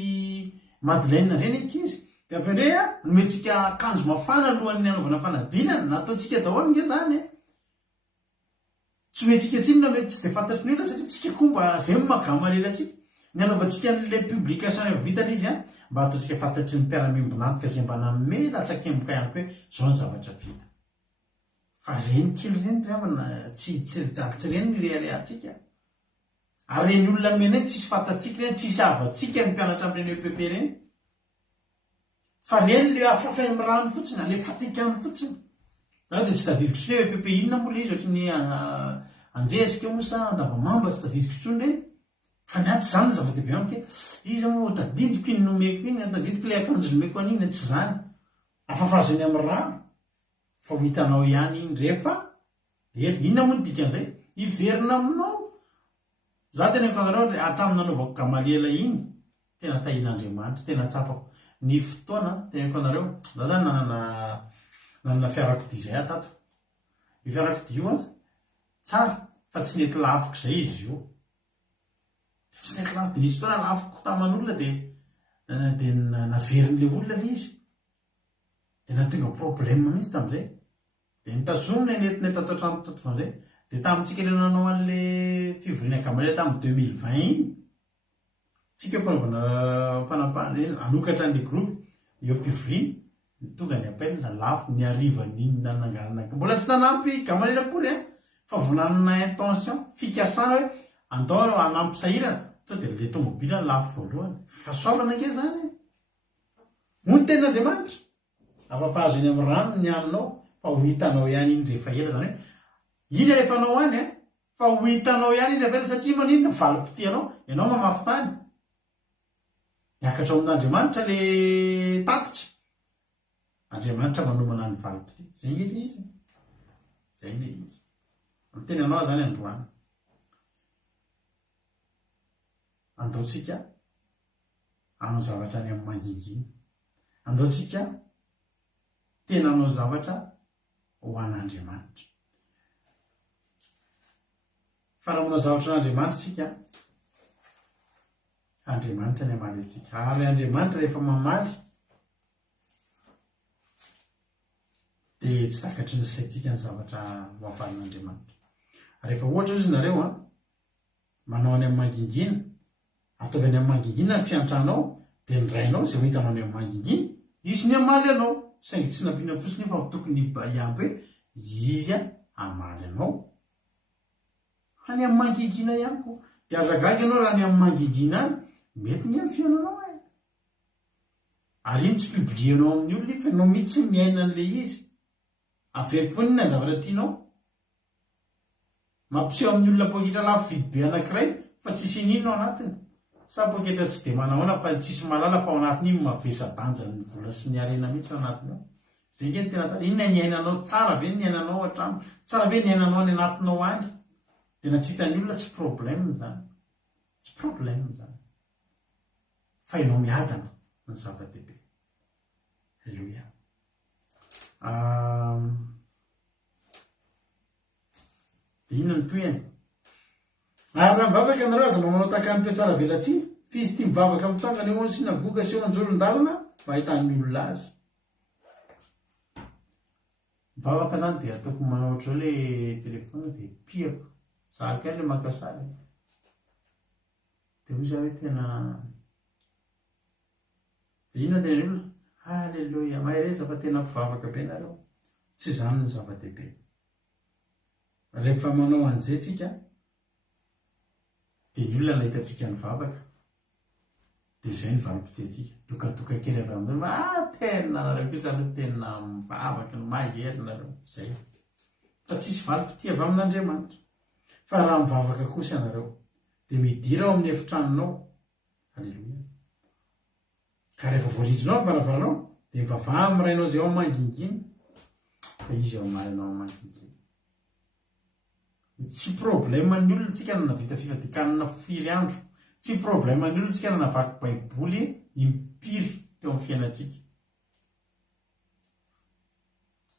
madeleine reny ankizy dia aveo indray nomentsika akanjo mafana alohan'ny anaovana fanadinana nataontsika daholo nge zany tsy hoentsika tsinona mety tsy dia fantatry ny olona satria tsika koa mba zay mahagamalela atsika ny anaovantsika n'le publication efa vitana izy mba ataontsika fantatry ny mpiara-miombonantoka zay mba nanome latsakemboka ihany koa hoe zao ny zavatra vita fa reny kely reny ravana tsy reny ny reharehantsika ary reny olona mena eny tsisy fantatsika reny tsisy avatsika ny mpianatra amin'ireny EPP reny fa reny le afafay amin'ny rano fotsiny ale fatikany fotsiny za dia tsy tadidiko tsony hoe EPP inona moa le izy ohatry ny anjesika mosa andavamamba tsy tadidiko tsony reny fa ny aty zany ny zava-dehibe amiko izy moa tadidiko iny nomeko iny tadidiko le akanjo nomeko an'iny tsy zany afafazony amin'ny rano fa ho hitanao ihany iny rehefa inona moa ny dikan'izay hiverina aminao za tena kanareo hatramin'ny nanaovako Gamaliela iny tena tahin'Andriamanitra tena tsapako ny fotoana tena kanareo za zany nanana fiarakodia izay atato io fiarakodia io aza tsara fa tsy nety lafiko izay izy io tsy nety lafiko dia nisy fotoana lafiko taman'olona dia naverin'ilay olona le izy dia natonga problème mihitsy tamin'izay dia nitazomina nentina tato an-trano tato fan'izay dia tamintsika ilay nanao an'ilay fivoriana Gamaliela tamin'ny 2020 iny tsika anokatra an'ilay groupe eo am-pivoriana tonga ny appel lafo ny ariva n'inona nangarana mbola tsy tanampy Gamaliela kory fa vonanana intention fikasana hoe andao anampy sahirana sao dia le tomobila lafo voalohany fahasoavana ange zany moa ny tenin'Andriamanitra afa-pahazo eny amin'ny rano ny aninao fa ho hitanao ihany iny rehefa ela zany hoe iny rehefa anao any fa ho hitanao ihany iny rehefa ela satria maninona valim-potianao ianao mamafy tany miakatra amin'Andriamanitra le tatitra Andriamanitra manomana ny valim-poti zay nge le izy zay le izy ny teny anao zany androany andaotsika anao zavatra any amin'ny mangingina andaotsika tena anao zavatra ho an'Andriamanitra fa raha manao zavatra an'Andriamanitra tsika Andriamanitra ny amaly atsika ary Andriamanitra rehefa mamaly dia tsy zakatry ny saitsika ny zavatra ho avalin'Andriamanitra rehefa ohatra izy nareo manao any amin'ny mangingina ataovy any amin'ny mangingina ny fiantranao dia ndrainao izay ho hitanao any amin'ny mangingina izy ny amaly anao saingy tsy nampiana fotsiny fa tokony iamby hoe izy amaly anao any amin'ny mangingina ihany koa dia azagaga ianao raha ny amin'ny mangingina any mety ny amin'ny fiainanao ary iny tsy publienao amin'ny olona fa ianao mihitsy miaina an'ilay izy averiko foana iny zavatra tianao mampiseho amin'ny olona poketra lafo vidy be anankiray fa tsisy ininao anatiny sa poketra tsy dia manahoana fa tsisy malala fa ao anatiny iny mavesa-banja ny vola sy ny arena mihitsy ao anatiny ao zay nge ny tena tsara inona ny ainanao tsara ve ny ainanao hatrano tsara ve ny ainanao any anatinao any dia na tsy hitany olona tsy problème zany tsy problème zany fa ianao miadana ny zava-dehibe alleluia dia inona ny toyany ary raha mivavaka anareo aza manao tahaka ny toetsara velatsia fizy tia mivavaka mitsangana eo amin'ny sinagoga sy eo anjolon-dalana mba ahitany olona azy mivavaka zany dia ataoko manao ohatrao le telefona dia piako zahako ihany le makasary dia hoy za hoe tena dia inona tena olona alleluia mahay reza fa tena mpivavaka be nareo tsy zany ny zava-dehibe rehefa manao an'izay tsika dia ny olona nahitantsika nivavaka dia izay ny valim-potiantsika dokadoka kely avy amin'izay tena nareo koa zany tena mivavaka no mahery nareo zay fa tsisy valim-poti avy amin'Andriamanitra fa raha mivavaka kosa ianareo dia midira ao amin'ny efitranonao alleluia ka rehefa voaridrinao ny varavaranao dia mivavaha amin'ny rainao izay ao amin'ny mangingina fa izy ao amalinao amin'ny mangingina tsy problème ny olona tsika nanavita fifadikanana firy andro tsy problème ny olona tsika nanavaky baiboly impiry teo amin'ny fiainantsika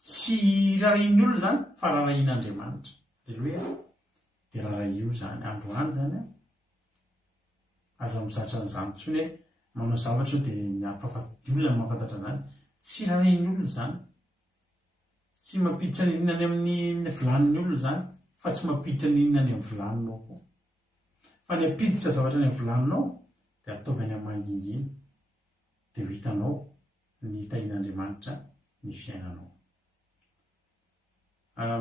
tsy rarahin'ny olona zany fa rarahin'Andriamanitra alleluia dia raraio zany androany zany aza mizatra n'izany tsony hoe manao zavatra dia ny olona ny mampafantatra zany tsy rarahin'ny olona zany tsy mampiditra ny inany amin'ny vilanin'ny olona zany fa tsy mampiditra ny inona ny amin'ny vilaninao koa fa ny ampiditra zavatra ny amin'ny vilaninao dia ataovy any amin'ny mangingina dia ho hitanao ny hitahin'Andriamanitra ny fiainanao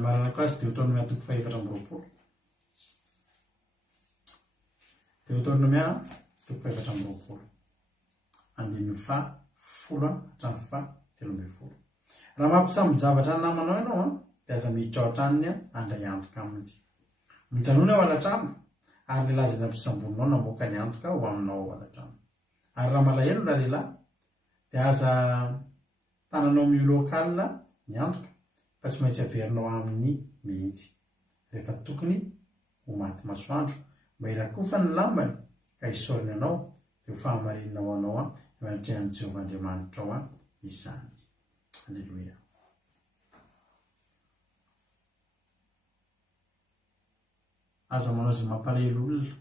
maranako azy Deutéronome atoko fahaefatra amby roapolo Deutéronome atoko fahaefatra amby roapolo andininy folo hatramin'ny telo ambin'ny folo raha mampisamby-javatra ny namanao ianao dia aza miditra ao an-tranony andray antoka aminy mijanona ao an-trano ary lehilahy izay nampisambonao namoaka ny antoka ho aminao ao an-trano ary raha malahelo raha lehilahy dia aza tananao milokala ny antoka fa tsy maintsy averinao amin'ny mihitsy rehefa tokony ho maty masoandro mba irakofa ny lambany ka isoriny anao dia ho fahamarinina ho anao ianatrehan'ny Jehovahandriamanitra ao izany. Alleloia. Aza manao izay mampalahelo olona.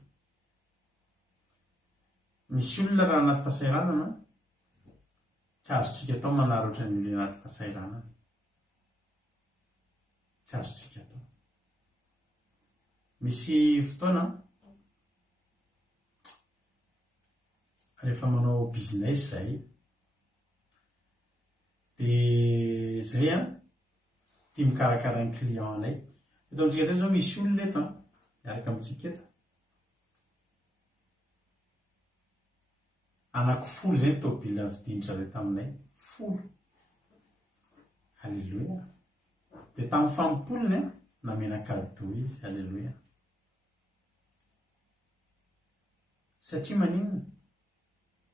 Misy olona raha anaty fahasahiranana tsy azontsika atao manara ohatran'ny olona anaty fahasahiranana. Tsy azontsika atao. Misy fotoana rehefa manao business zay dia zay tia mikarakara ny client anay. Eto amintsika eto zao misy olona eto miaraka amintsika eto anaky 10 zay tômôbila vidinitra reto aminay 10. Alleloia. Dia tamin'ny famimpolony namena cadeau izy. Alleloia. Satria maninona?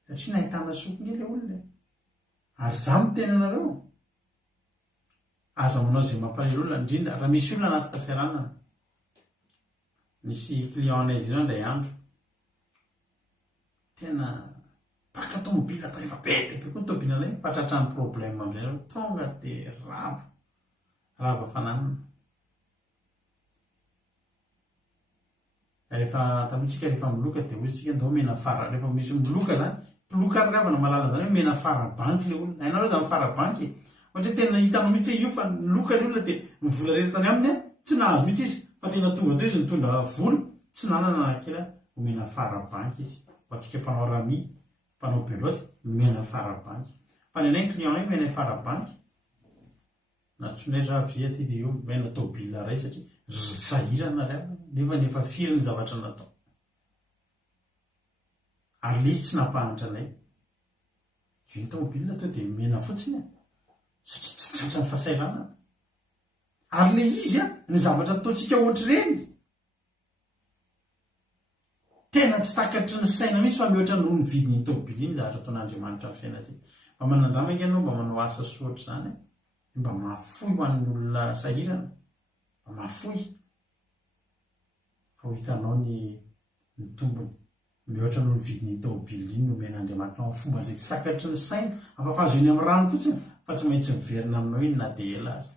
Satria nahitana sokony ilay olona. Ary za miteny anareo, aza manao izay mampalahelo olona, indrindra raha misy olona anaty fahasahiranana. Misy client anay zao indray andro tena paka tômôbila atao efa be dia be koa ny tômôbila anay, fatratrany problème amin'izay tonga dia rava fananana. Rehefa talohantsika rehefa miloka dia hoy isika ndao mena fara. Rehefa misy miloka zany, mpiloka ravana malala zany hoe mena fara banky ilay olona. Hainareo zany fara banky, ohatra tena hitanao mihitsy io fa niloka ilay olona dia ny vola rehetra tany aminy tsy nahazo mihitsy izy, fa tena tonga teo izy nitondra vola tsy nanana kely mena fara banky izy. Ho antsika mpanao rami, mpanao beloty, mena fara banky. Fa ny anay ny client io mena fara banky. Natsonay ravia ty dia io mena tômôbila ray satria sahirana ray nefa firy ny zavatra natao. Ary le izy tsy nampahatra anay. Io ny tômôbila to dia mena fotsiny satria tsy tratra ny fahasahiranana. Ary le izy ny zavatra ataontsika ohatr'ireny tena tsy takatry ny saina mihitsy fa mihoatra noho ny vidiny tômôbila iny zavatra ataon'Andriamanitra amin'ny fiainantsika. Mba manandramaka ianao, mba manao asa soatra zany, mba mahafoy ho an'ny olona sahirana, mba mahafoy. Fa ho hitanao ny tombony mihoatra noho ny vidiny tômôbila iny nomen'Andriamanitra amin'ny fomba izay tsy takatry ny saina, afa-fahazo eny amin'ny rano fotsiny fa tsy maintsy miverina aminao iny na dia ela aza.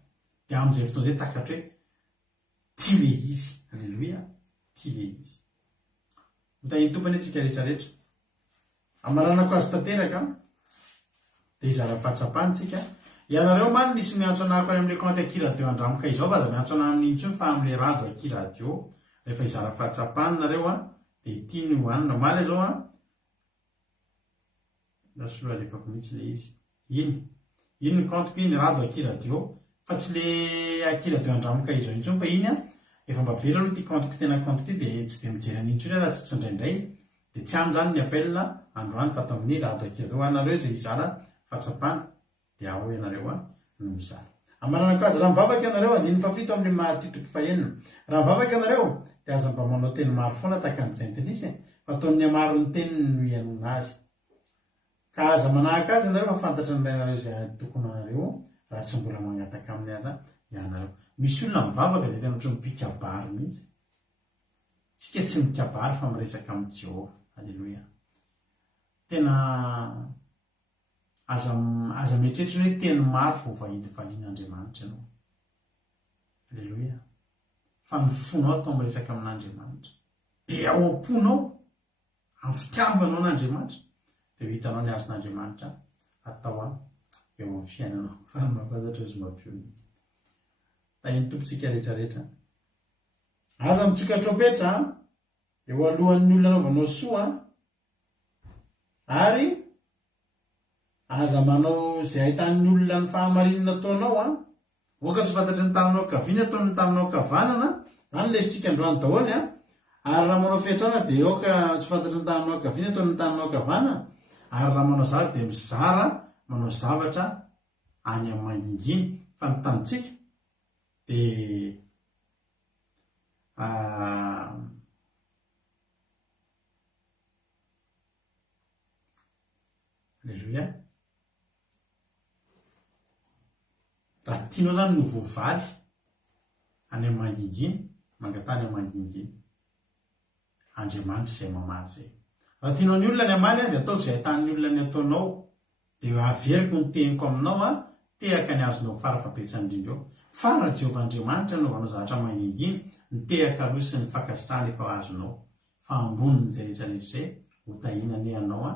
Dia amin'izay fotoana izay takatra hoe tia le izy. Alleloia. Tia le izy. Mitahiny tompany antsika rehetrarehetra. Amaranako azy tanteraka dia izara fahatsapana ianareo man nisy miantso anako any amin'ilay compte Aki Radio andramoka izao fa aza miantso ana amin'iny intsony fa amin'ilay radio Aki Radio rehefa izara fahatsapana nareo dia tiany hoanina omaly zao nasolo alefako mihitsy le izy. Iny ny compte iny radio Aki Radio fa tsy le Aki Radio andramoka izao intsony fa iny efa mba velo aloha ty compte tena compte ty dia tsy dia mijery an'iny intsony raha tsy indraindray dia tsy any zany ny appel androany fa atao amin'ny radio Aki Radio anareo izay izara fahatsapana dia ao ianareo no mizara. Amaranako azy raha mivavaka ianareo andiny fafito amin'ny mahatitoko fahenina. Raha mivavaka ianareo dia aza mba manao teny maro foana tahaka ny Saintelisy fa ataon'ny amaro ny teniny no ianona azy. Ka aza manahaka azy ianareo fa fantatra ny ianareo izay tokony anareo raha tsy mbola magnataka amin'ny aza ianareo. Misy olona mivavaka dia tena ohatran'ny mpikabary mihitsy. Tsika tsy mikabary fa miresaka amin'ny Jehova. Alleloia. Tena aza mieritreritra hoe teny maro fo valian'Andriamanitra ianao. Alleloia. Fa ny fonao atao miresaka amin'Andriamanitra. Dia ao am-ponao, amin'ny fitiavanao an'Andriamanitra, dia ho hitanao ny azon'Andriamanitra atao eo amin'ny fiainanao. Fa mahafantatra izy mampiony. Tahiny tompontsika rehetrarehetra. Aza mitsoka trompetra eo alohan'ny olona anaovanao soa ary aza manao izay ahitan'ny olona ny fahamarinana ataonao oka tsy fantatry ny tananao kaviana ataony ny tananao kavanana zany lesitsika androany daholo ary raha manao fiatrana dia oka tsy fantatry ny tananao kaviana ataony ny tananao kavana ary raha manao zavatra dia mizara manao zavatra any amin'ny manginginy fa ny tanitsika dia Alleluia. Raha tianao zany no voavaly any amin'ny manginginy, mangatany amin'ny manginginy. Andriamanitra izay mamaly zay. Raha tianao ny olona ny amaly dia atao izay ahitany olona ny ataonao, dia averiko ny teniko aminao tehaka ny azonao farafabetsany indrindra eo. Fa raha Jehovah Andriamanitra anaovanao zavatra mangingina, ny tehaka aloha sy ny fankasitrahana efa azonao. Fa ambonin'izay rehetrarehetra izay ho tahinany ianao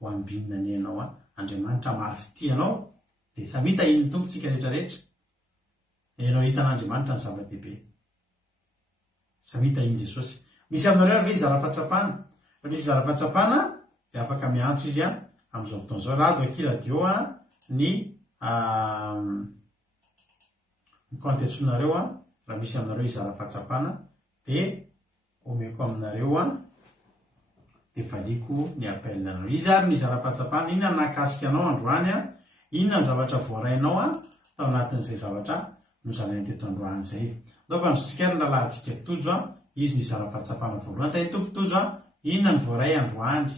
ho ambinina ianao Andriamanitra maro fitianao, dia samy tahiny tompontsika rehetrarehetra. Ianao hitan'Andriamanitra ny zava-dehibe. Samy tahiny Jesosy. Misy aminareo ve zara-pahatsapana? Fa misy zara-pahatsapana dia afaka miantso izy amin'izao fotoan'izao. Rado aky radio ny kontetsinareo raha misy aminareo zara-pahatsapana dia omeko aminareo dia valiko ny appelinareo. Izy ary ny zara-pahatsapana, inona nakasika anao androany, inona ny zavatra voarainao tao anatin'izay zavatra nozalainy teto androany izay. Daofa nysotsika ny lalantsika tojo izy ny zara-pahatsapana voalohany. Tay tompotojo inona ny voaray androany?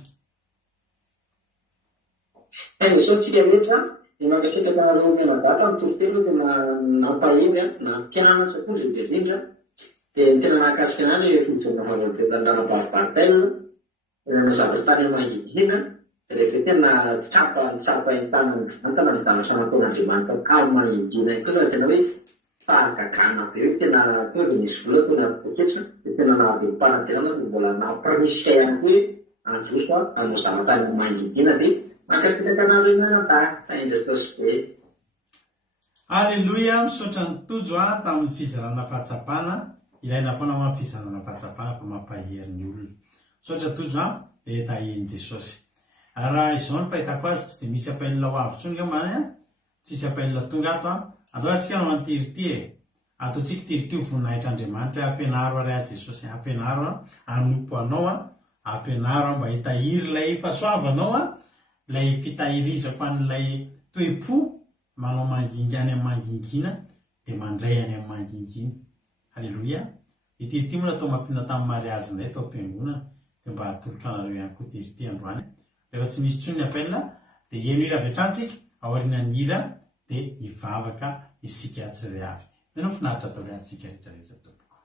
Jesosy rehetra dia mankasitraka anareo mianadata amin'ny toritelo tena nampahemy na mpianatra koa zay be rindra dia tena nakasika anany fijona fandranabaribaridaina mazava tany mangingina rehefa tena tsapa entana antana ny zavatra nataon'Andriamanitra kamo mangingina kosa tena hoe fahagagana be hoe tena toa misy vola tena poketra dia tena nahabe-panantenana dia mbola nampamisy ihany hoe androso amin'ny zavatany mangingina dia makasitraka anareo mianadata Jesosy be. Alleluia, misaotra ny tojo tamin'ny fizarana fahatsapana. Ilaina foana amin'ny fizarana fahatsapana fa mampahery ny olona. Misaotra tojo dia tahiny Jesosy. Raha izao ny fahitako azy tsy dia misy appel ho avy tsony ngambany tsisy appel tonga ato andao antsika no antirity ataontsika tirity ho voninahitran'Andriamanitra ampianaro ary Jesosy, ampianaro hanompo anao, ampianaro mba hitahiry ilay fahasoavanao, ilay fitahirizako an'ilay toe-po manao mangingany amin'ny mangingina dia mandray any amin'ny mangingina. Halleluia. Itirity moa natao mampiana tamin'ny mariazy indray tao am-piangonana dia mba hatolotra anareo ihany koa tirity androany. Rehefa tsy misy tsony ny appel dia eno hira avy hatrany aorian'ny hira dia hivavaka isika tsirairay avy. Nenao finaritra atao ray antsika rehetrarehetra tompoko.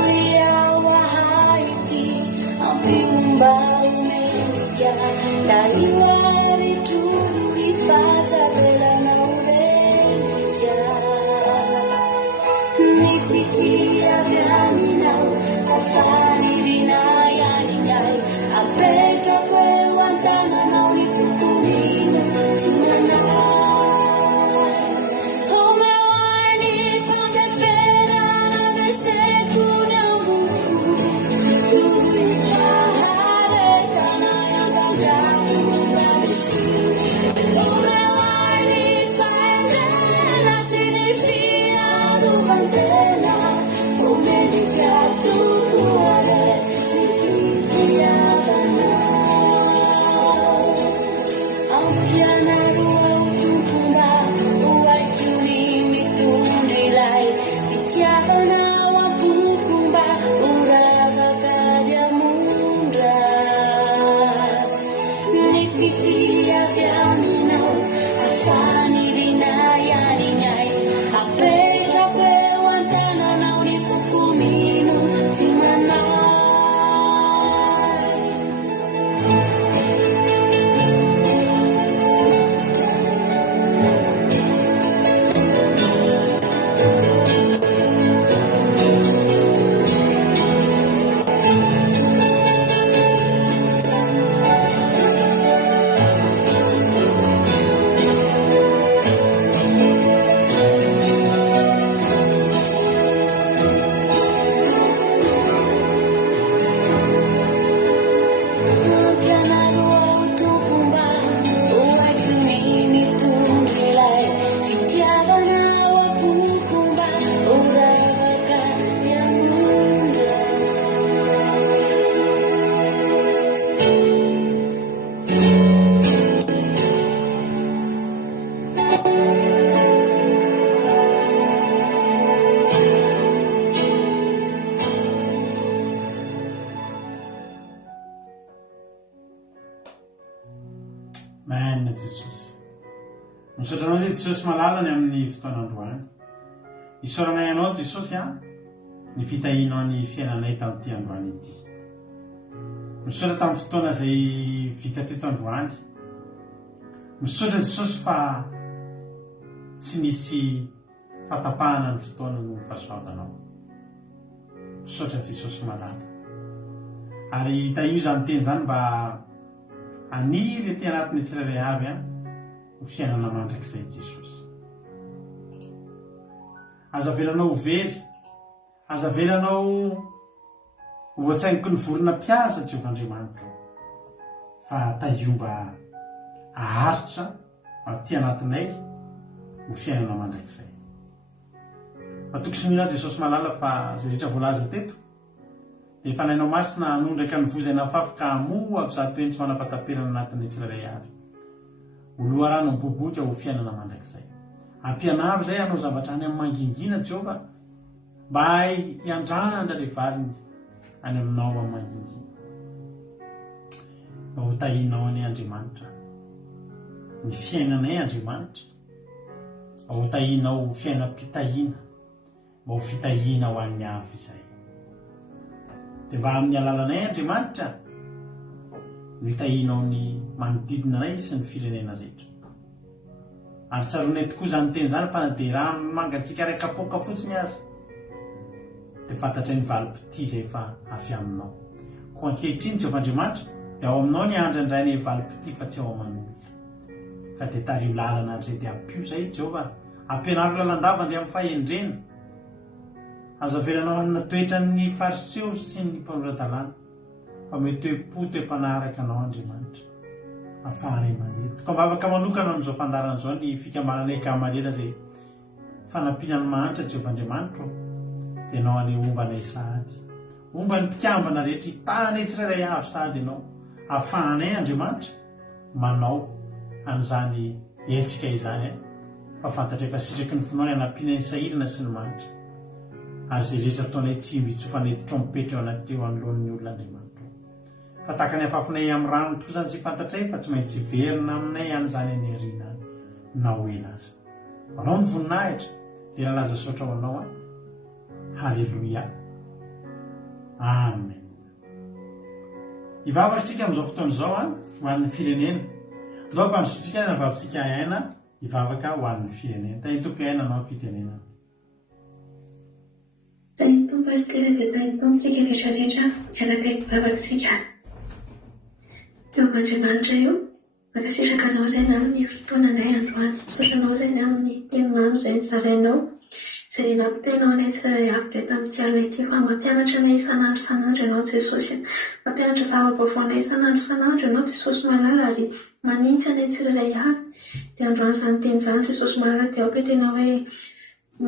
Fire maina jesosy misaotranao zay jesosy malalany amin'ny fotoanandroany isaoranay ianao jesosy ny fitahinao ny fiainanay tamin'ity androany ity misaotra tamin'ny fotoana zay vita teto androany misaotra jesosy fa tsy nisy fatapahana ny fotoana no fahasoavanao misaotra jesosy malala ary tahio zany teny zany mba aniry ty anatin'ny tsirairay avy ho fiainana mandrakizay jesosy azavelanao very azavelanao voatsainiko ny vorona mpiasa Jehovandriamanitra fa tahio mba aharitra ty anatinay ho fiainana mandrakizay fatoko sy mihina jesosy malala fa zay rehetra voalaza teto dia fanainao masina anondraka ny vozana fafoka amoako za toeny tsy manapataperana anatin'ny tsirairay avy oloha rano mibobotra ho fiainana mandrakizay ampianavy zay anao zavatra any amin'ny mangingina Jehova mba hiandrandra le valiny any aminao amin'ny mangingina mba ho tahinao any Andriamanitra ny fiainanay Andriamanitra mba ho tahinao fiainam-pitahina mba ho fitahina ho an'ny avy izay dia mba amin'ny alalanay Andriamanitra no hitahinao ny manodidina anay sy ny firenena rehetra ary tsaronay tokoa zany teny zany fa na dia raha mangatsika raikapoka fotsiny azy dia fantatra ny valim-pity zay fa avy aminao ko ankehitriny Jehovandriamanitra dia ao aminao ny andra indray ny valim-pity fa tsy ao aman'olona ka dia tario lalana andray dia ampio zay Jehova ampianaro lalandava dia amin'ny fahendrena azavelanao anina toetra ny fariseo sy ny mpanoratan-dalàna fa mety hoe-po toe-panaraka anao Andriamanitra afahanay manety ka mba afaka manokana amin'izao fandarana izao ny fikambananay Gamalela zay fanampinany mahantra Jehovandriamanitra dia anao any ombanay sahady omba ny mpikambana rehetra hitanay tsirairay avy sahady ianao afahanay Andriamanitra manao an'izany etsika izany fa fantatra efa sitraky ny fonao ny anampiana ny sahirana sy ny manitra ary zay rehetra ataonay tsy mitsofanay trompetra eo anaty eo anoloan'ny olona Andriamanitra fa tahaka ny afafonay amin'ny rano tokoa zany tsy fantatray fa tsy maintsy verina aminay an'izany any ariana na hoena azy anao ny voninahitra dia nalaza saotra ho anao Halleluia amen hivavaka tsika amin'izao fotoana izao ho an'ny firenena ndao mpandrosotsika ny navavitsika aina hivavaka ho an'ny firenena tany tompo aina anao fitenena tany tompo azy tena dia tany tompotsika rehetrarehetra araka hivavatsika Jehovandriamanitra io makasitraka anao zay na amin'ny fotoananay androany misotranao zay na amin'ny teny mamo zay nizarainao izay nampitenao anay tsirairay avy reto amin'ny tiaranay ity fa mampianatra anay isan'andro isan'andro ianao Jesosy mampianatra zava-baovao anay isan'andro isan'andro ianao Jesosy malala ary manintsy anay tsirairay avy dia androany izany teny izany Jesosy malala dia aoka tena hoe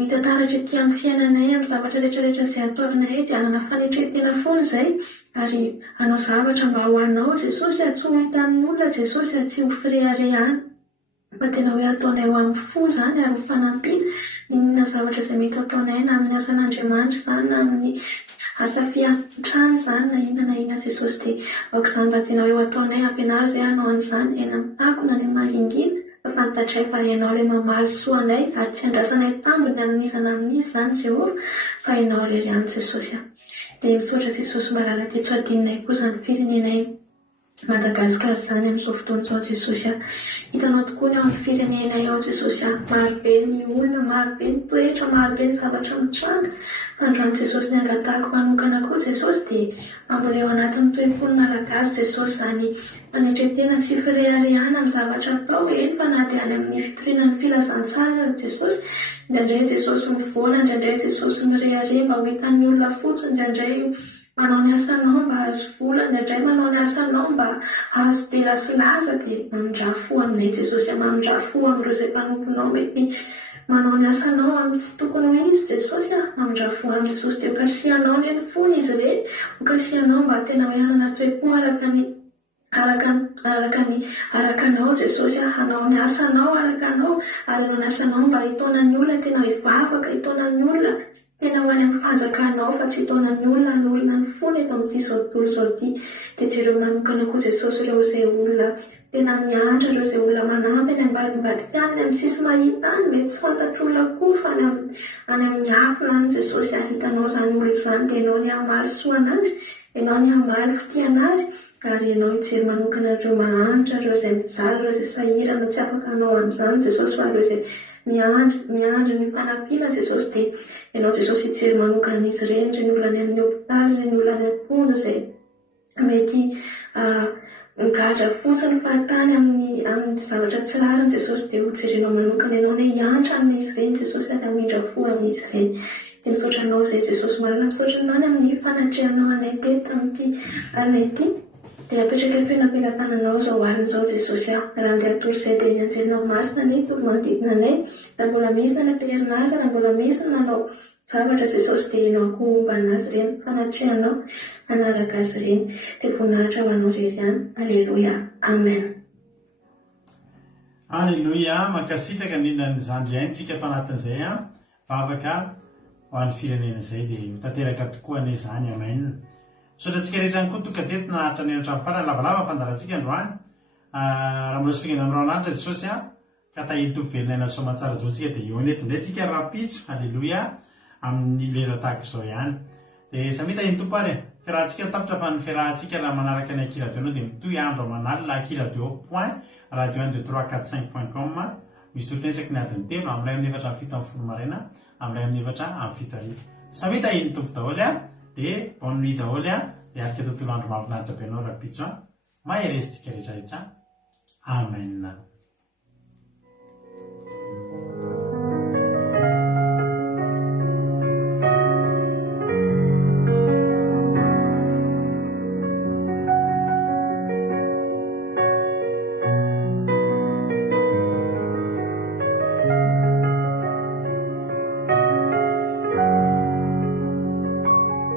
mitantaratra ety amin'ny fiainanay amin'ny zavatra rehetrarehetra izay ataonay dia anana fanetretena foana izay ary anao zavatra mba ho anao Jesosy tsy ho hitan'ny olona Jesosy tsy ho firehirehana fa tena hoe ataonay ho amin'ny fo zany ary ho fanampiana inona zavatra izay mety ataonay na amin'ny asan'Andriamanitra zany na amin'ny asa fiantrano zany na inona Jesosy dia aok'izany mba tena hoe ho ataonay ampianary zay anao an'izany eny amin'ny takona ny mangingina fa fantatray fa ianao ilay mamaly soanay ary tsy andrasanay tambiny amin'izana amin'izy zany Jehova fa ianao irery ihany Jesosy dia misaotra Jesosy malala dia tsy adinonay koa zany firenenay Madagasikara zany amin'izao fotoana izao Jesosy hitanao tokoa ny ao amin'ny firenenay ao Jesosy marobe ny olona marobe ny toetra marobe ny zavatra mitranga fa androany Jesosy ny angatahako manokana koa Jesosy dia amboleo anatin'ny toe-pony malagasy Jesosy zany fanetretena sy firehirehana amin'ny zavatra atao eny fa na dia any amin'ny fitoriana ny filazantsara Jesosy indraindray Jesosy mivoana indraindray Jesosy mirehirehy mba ho hitan'ny olona fotsiny indraindray manao ny asanao mba azo vola indraindray manao ny asanao mba azo tela sy laza dia mamindrafo aminay Jesosy mamindrafo amin'ireo izay mpanomponao mety manao ny asanao amin'ny tsy tokony ho izy Jesosy mamindrafo amin'ny Jesosy dia okasianao ny fony izy ireny okasianao mba tena hoe hanana toe-po araka anao Jesosy hanao ny asanao araka anao ary manao asanao mba hitaonan'ny olona tena hivavaka hitaonan'ny olona tena ho any amin'ny fanjakanao fa tsy taona ny olona ny fony eto amin'ity zao tontolo zao ity. Dia jereo manokana koa Jesosy ireo izay olona tena miandra, ireo izay olona manampy any ambadimbadika aminy amin'ny tsisy mahita any, mety tsy fantatr'olona koa fa any amin'ny afina any Jesosy ahitanao izany olona izany, dia ianao ny hamaly soana azy, ianao ny hamaly fitiana azy, ary ianao hijery manokana ireo mahantra, ireo izay mijaly, ireo izay sahirana tsy afaka hanao an'izany Jesosy, fa ireo izay miandry ny fanampiana Jesosy, dia ianao Jesosy hijery manokana an'izy ireny, ireny olona any amin'ny hopitaly, ireny olona any am-ponja izay mety migadra fotsiny fahatany amin'ny zavatra tsy rariny Jesosy, dia hojerenao manokana ianao ny hiantra amin'izy ireny Jesosy, ary hamindra fo amin'izy ireny. Dia misaotra anao izay Jesosy marina, misaotra anao amin'ny fanatrehanao anay teto amin'ity alina ity. Dia apetraka ny fenampelam-pananao izao alina izao Jesosy aho, raha andeha atoro izay dia ny anjelinao masina ny tolo manodidina anay, raha mbola misy ny anaterina azy, raha mbola misy ny manao zavatra Jesosy, dia ianao koa momba anazy ireny, fanatrehanao manaraka azy ireny, dia voninahitra ho anao rery ihany. Alleluia, amen. Alleluia, mankasitraka indrindra ny zandriaintsika tao anatin'izay vavaka ho an'ny firenena izay, dia mitateraka tokoa ane izany, amen. Sotratsika rehetra ny koa toka teto naharitra ny enatra amin'ny farany lavalava fandarantsika androany, raha mbola singana amin'irao anaritra Jesosy ka tahito velona soamantsara jontsika, dia eo neto indraytsika rapitso, alleluia, amin'ny lera tahaka izao ihany. Dia samita iny tompo ary fiarahantsika tapitra fa ny fiarahantsika raha manaraka ny akiradio dia mitoy andro manalina akiradio.radio12345.com, misy totensaka ny adiny telo, amin'ilay amin'ny efatra amin'ny fito amin'ny folo maraina, amin'ilay amin'ny efatra amin'ny fito arivo. Samita iny tompo daholo dia bonne nuit daholo dia arika tontolo andro mahafinaritra be anao rapitso, maheresitsika rehetrarehetra, amen.